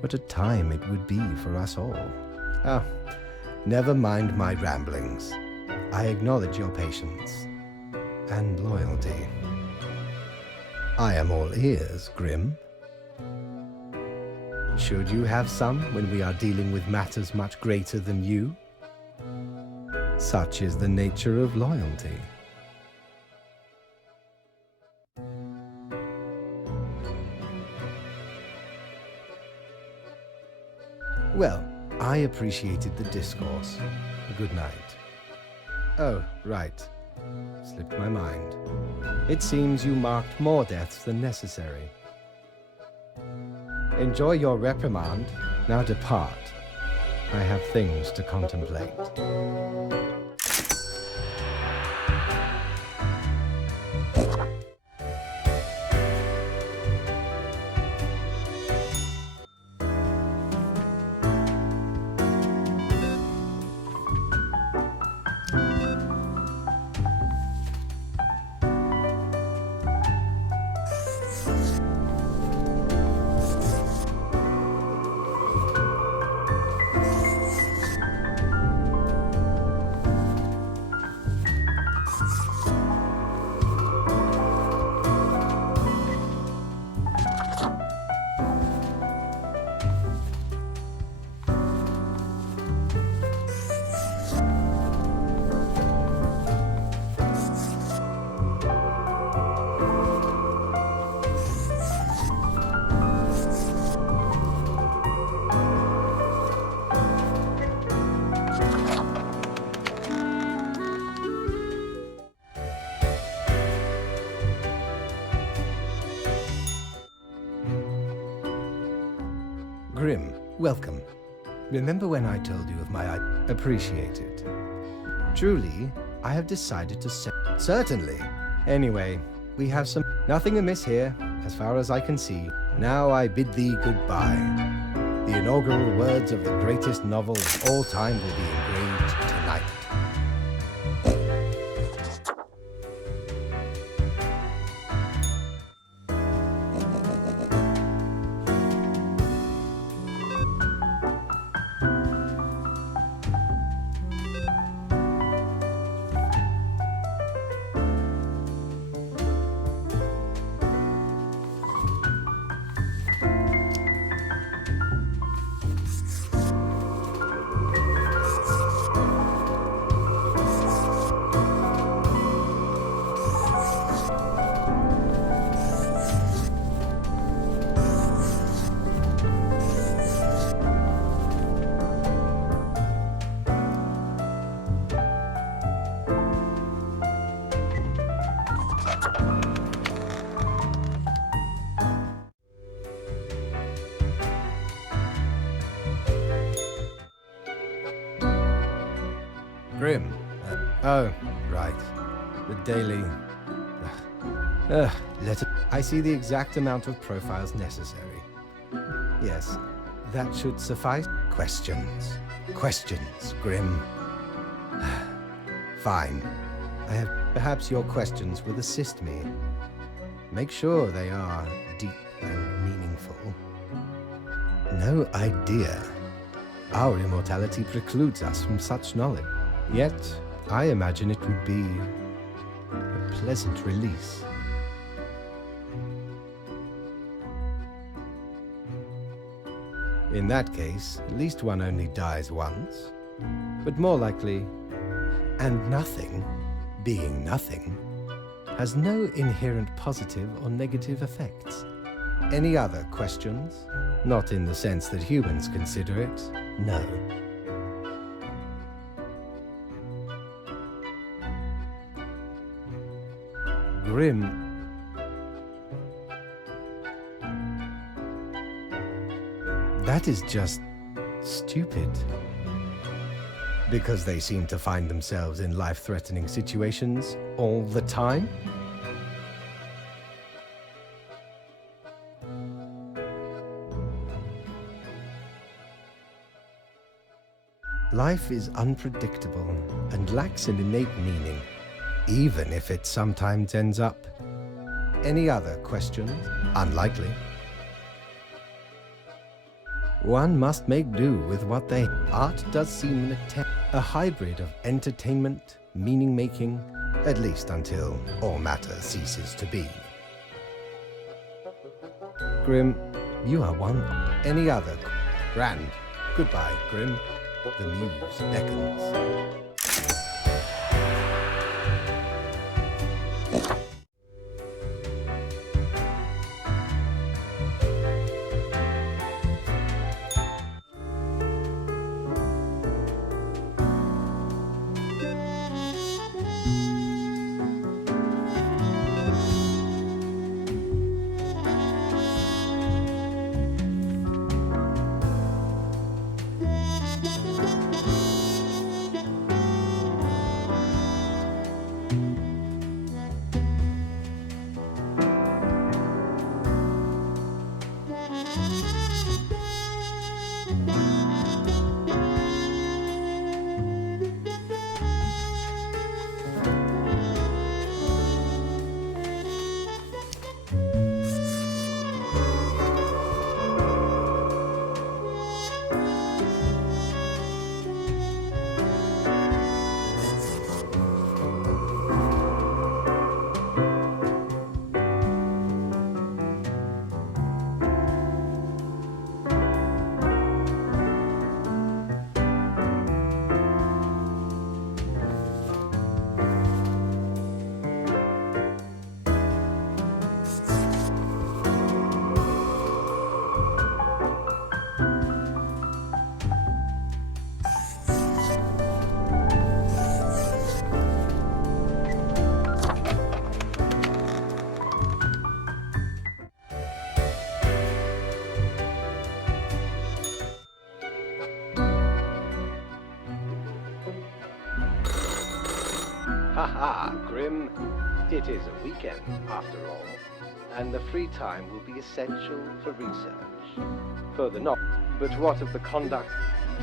What a time it would be for us all. Oh, Never mind my ramblings. I acknowledge your patience and loyalty. I am all ears, Grim. Should you have some when we are dealing with matters much greater than you? Such is the nature of loyalty. Well, I appreciated the discourse. Good night. Oh, right. Slipped my mind. It seems you marked more deaths than necessary. Enjoy your reprimand. Now depart. I have things to contemplate. Grim, welcome. Remember when I told you of my appreciate it? Truly, I have decided to say certainly. Anyway, we have some nothing amiss here, as far as I can see. Now I bid thee goodbye. The inaugural words of the greatest novel of all time will be engraved tonight. Grim. Oh, right. The daily... letter... I see the exact amount of profiles necessary. Yes, that should suffice. Questions. Questions, Grim. Fine. Perhaps your questions will assist me. Make sure they are deep and meaningful. No idea. Our immortality precludes us from such knowledge. Yet, I imagine it would be a pleasant release. In that case, at least one only dies once. But more likely, and nothing, being nothing, has no inherent positive or negative effects. Any other questions? Not in the sense that humans consider it, no. Grim. That is just stupid. Because they seem to find themselves in life-threatening situations all the time? Life is unpredictable and lacks an innate meaning, even if it sometimes ends up. Any other questions? Unlikely. One must make do with what they... Art does seem an attempt, a hybrid of entertainment, meaning-making, at least until all matter ceases to be. Grim, you are one. Any other? Grand. Goodbye, Grim. The muse beckons. Haha, Grim. It is a weekend, after all, and the free time will be essential for research. Further not, but what of the conduct?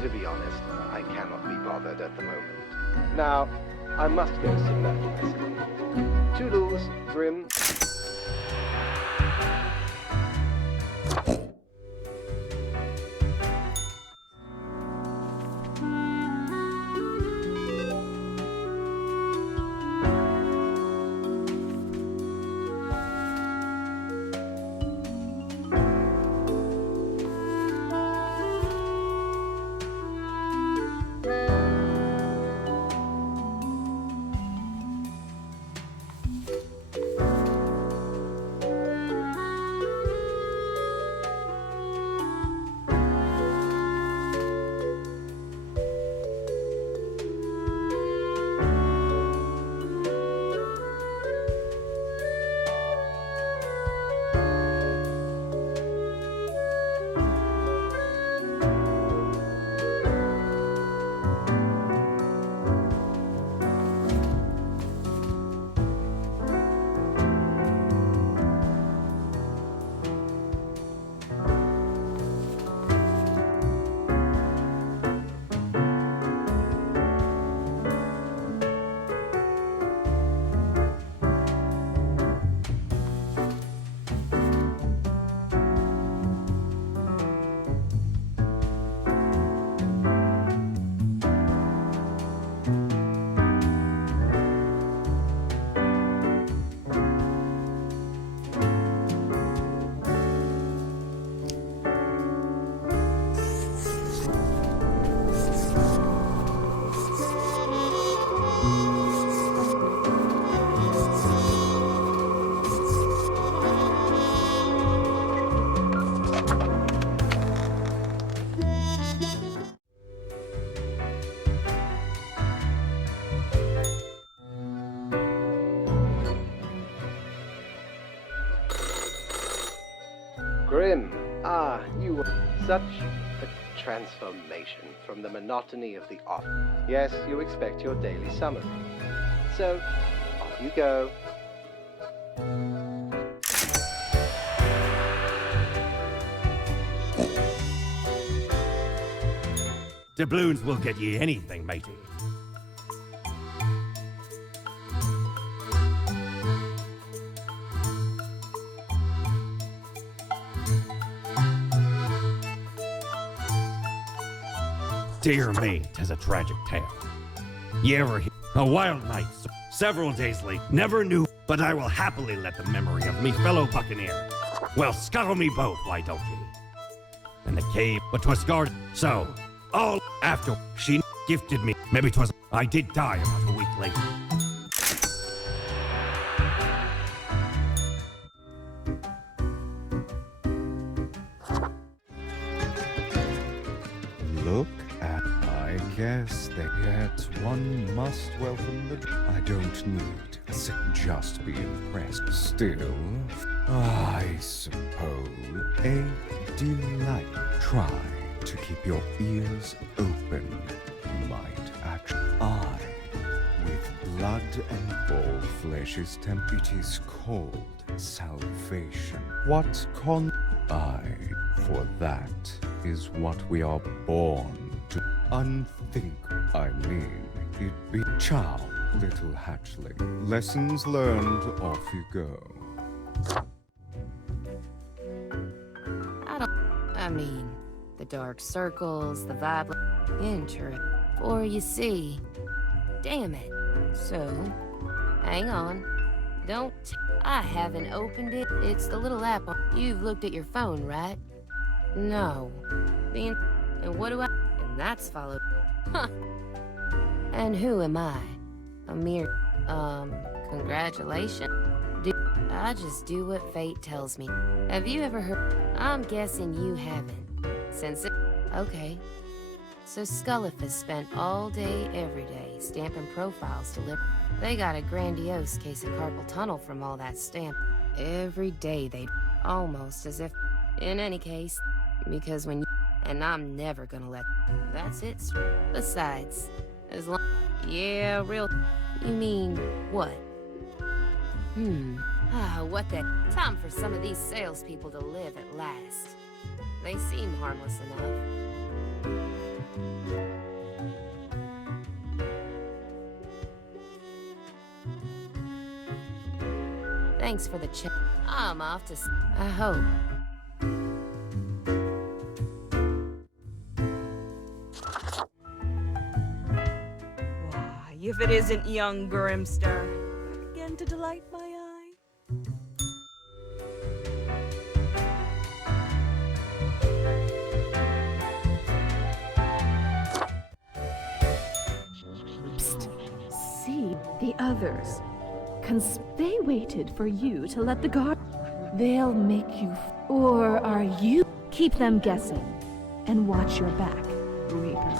To be honest, I cannot be bothered at the moment. Now, I must go submerge myself. Toodles, Grim. Grim, you were such a transformation from the monotony of the office. Yes, you expect your daily summary. So, off you go. Doubloons will get ye anything, matey. Dear me, 'tis a tragic tale. Ye ever hear a wild night, several days late, never knew, but I will happily let the memory of me fellow buccaneer. Well, scuttle me both, why don't ye? And the cave, but 'twas guarded, so all after she gifted me, maybe 'twas I did die about a week later. Look at, I guess that yet one must welcome the. I don't need to just be impressed. Still, I suppose a delight. Try to keep your ears open. Might actually, I, with blood and all flesh is tempered. It is called salvation. What I, for that is what we are born to unthink. I mean, it be chow, little hatchling. Lessons learned, off you go. I mean, the dark circles, the vibe, interesting. Or you see, damn it. So, hang on. Don't. I haven't opened it. It's the little app. You've looked at your phone, right? No. And what do I? And that's followed. Huh. And who am I? A mere. Congratulations? I just do what fate tells me. Have you ever heard? I'm guessing you haven't. Since it. Okay. So Scullif has spent all day, every day, stamping profiles to lip. They got a grandiose case of carpal tunnel from all that stamp. Every day they almost as if. In any case, because when you. And I'm never gonna let. That's it. Besides, as long. Yeah, real. You mean what? What the? Time for some of these salespeople to live at last. They seem harmless enough. Thanks for the check. I'm off to. I hope. Why, if it isn't young Grimster, again to delight my eye. See the others. They waited for you to let the guard. They'll make you. Or are you? Keep them guessing. And watch your back, Reaper.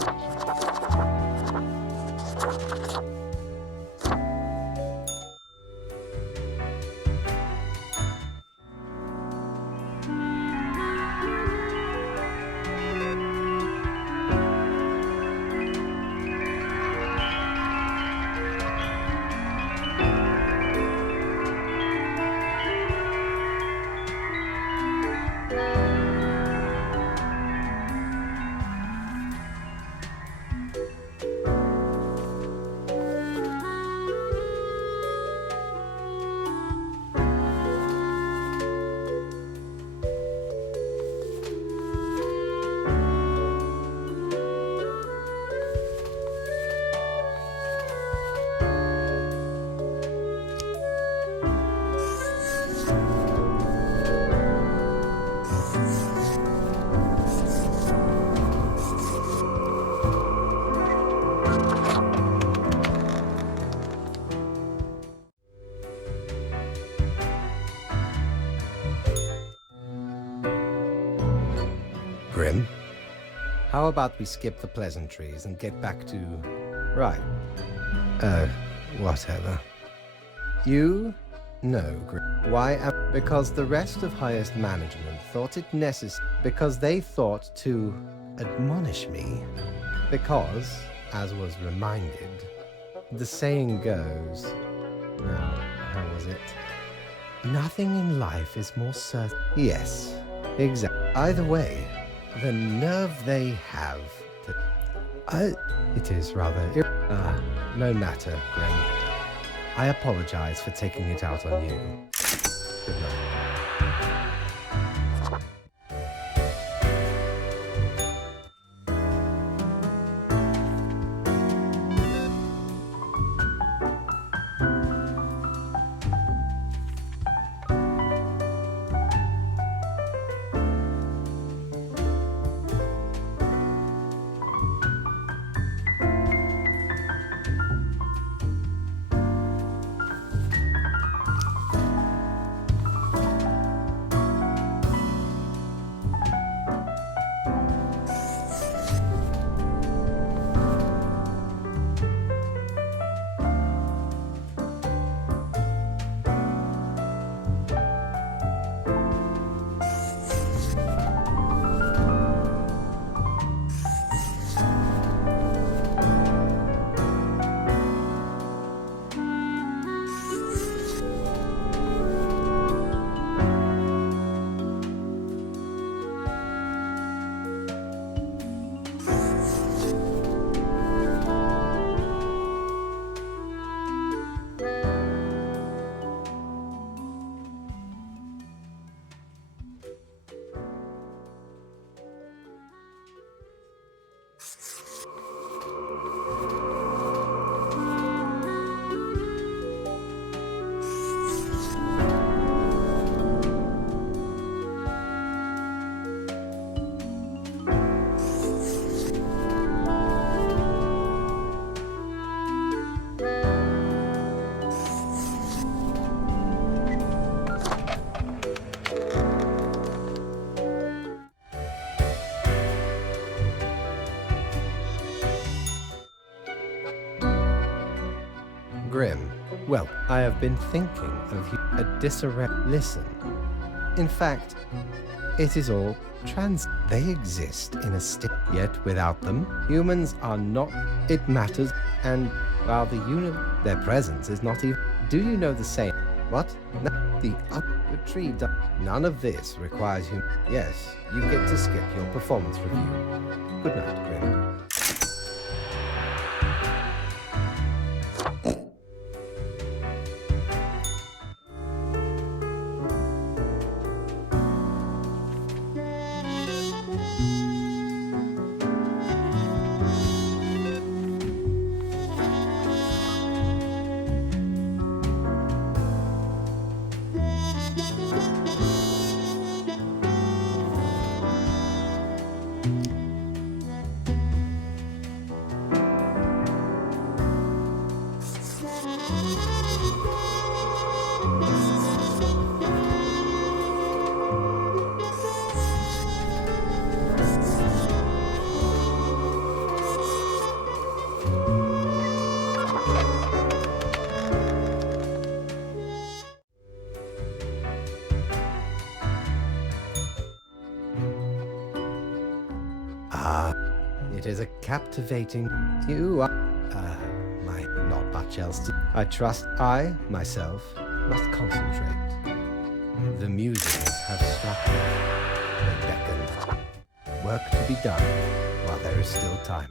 Grim, how about we skip the pleasantries and get back to... Right. Whatever. You? No, Grim. Why? Because the rest of highest management thought it necessary. Because they thought to admonish me. Because, as was reminded, the saying goes... No, how was it? Nothing in life is more certain. Yes, exactly. Either way, the nerve they have to... it is rather... no matter, Grim. I apologize for taking it out on you. Good night. Grim. Well, I have been thinking of you a disarray. Listen. In fact, it is all They exist in a state, yet without them, humans are not. It matters, and while their presence is not even. Do you know the saying? What? No, the retrieved. None of this requires hum. Yes, you get to skip your performance review. Good night, Grim. It is a captivating. You are. Not much else to. I trust I, myself, must concentrate. The muses have struck me. They beckon. Work to be done while there is still time.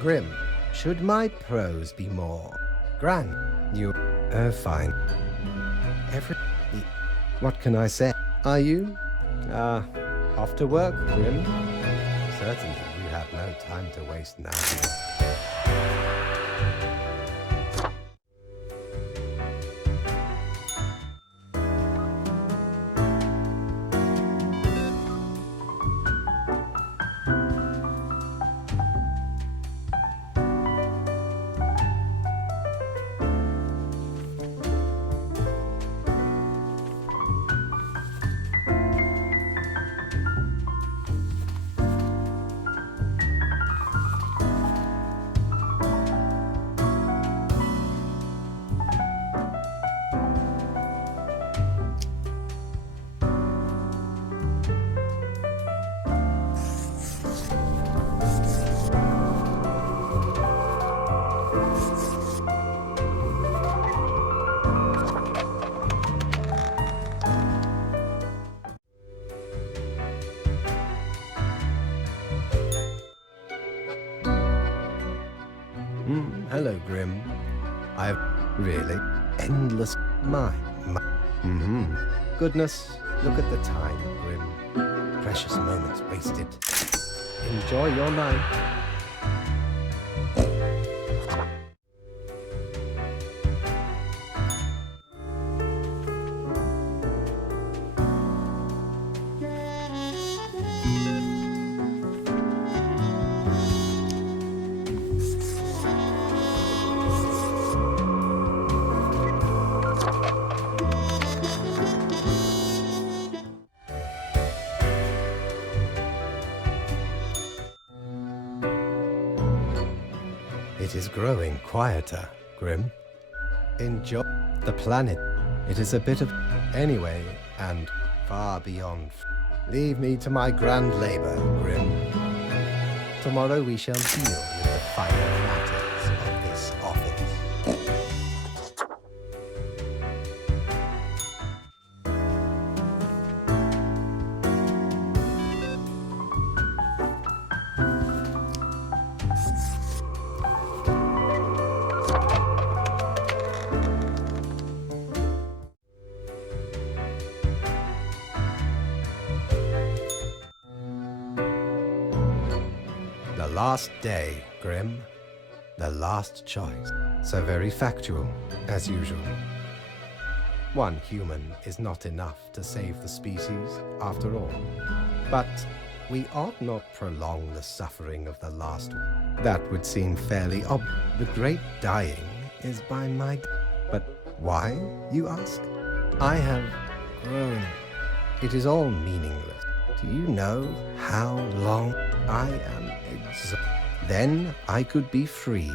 Grim, should my prose be more grand? You, fine. What can I say? Are you, off to work, Grim? Certainly, you have no time to waste now. Hello, Grim. I've really endless Goodness, look at the time, Grim. Precious moments wasted. Enjoy your night. It is growing quieter, Grim. Enjoy the planet. It is a bit of anyway, and far beyond. Leave me to my grand labor, Grim. Tomorrow we shall deal with the final matters of this office. last day, Grim. The last choice. So very factual, as usual. One human is not enough to save the species, after all. But we ought not prolong the suffering of the last one. That would seem fairly obvious. The great dying is by my... But why, you ask? I have grown. It is all meaningless. Do you know how long I am exhausted? Then I could be free.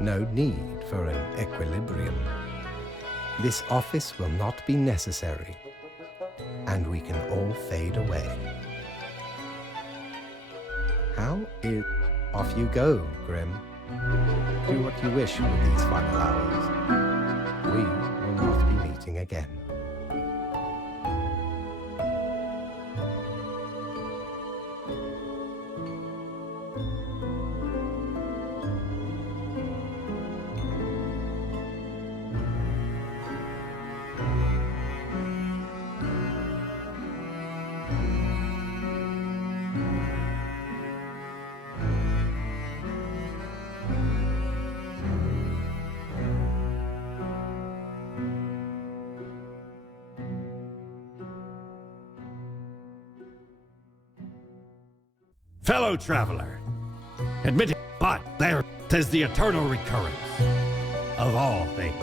No need for an equilibrium. This office will not be necessary, and we can all fade away. How is... Off you go, Grim. Do what you wish with these final hours. We will not be meeting again. Fellow traveler, admit it, but there is the eternal recurrence of all things.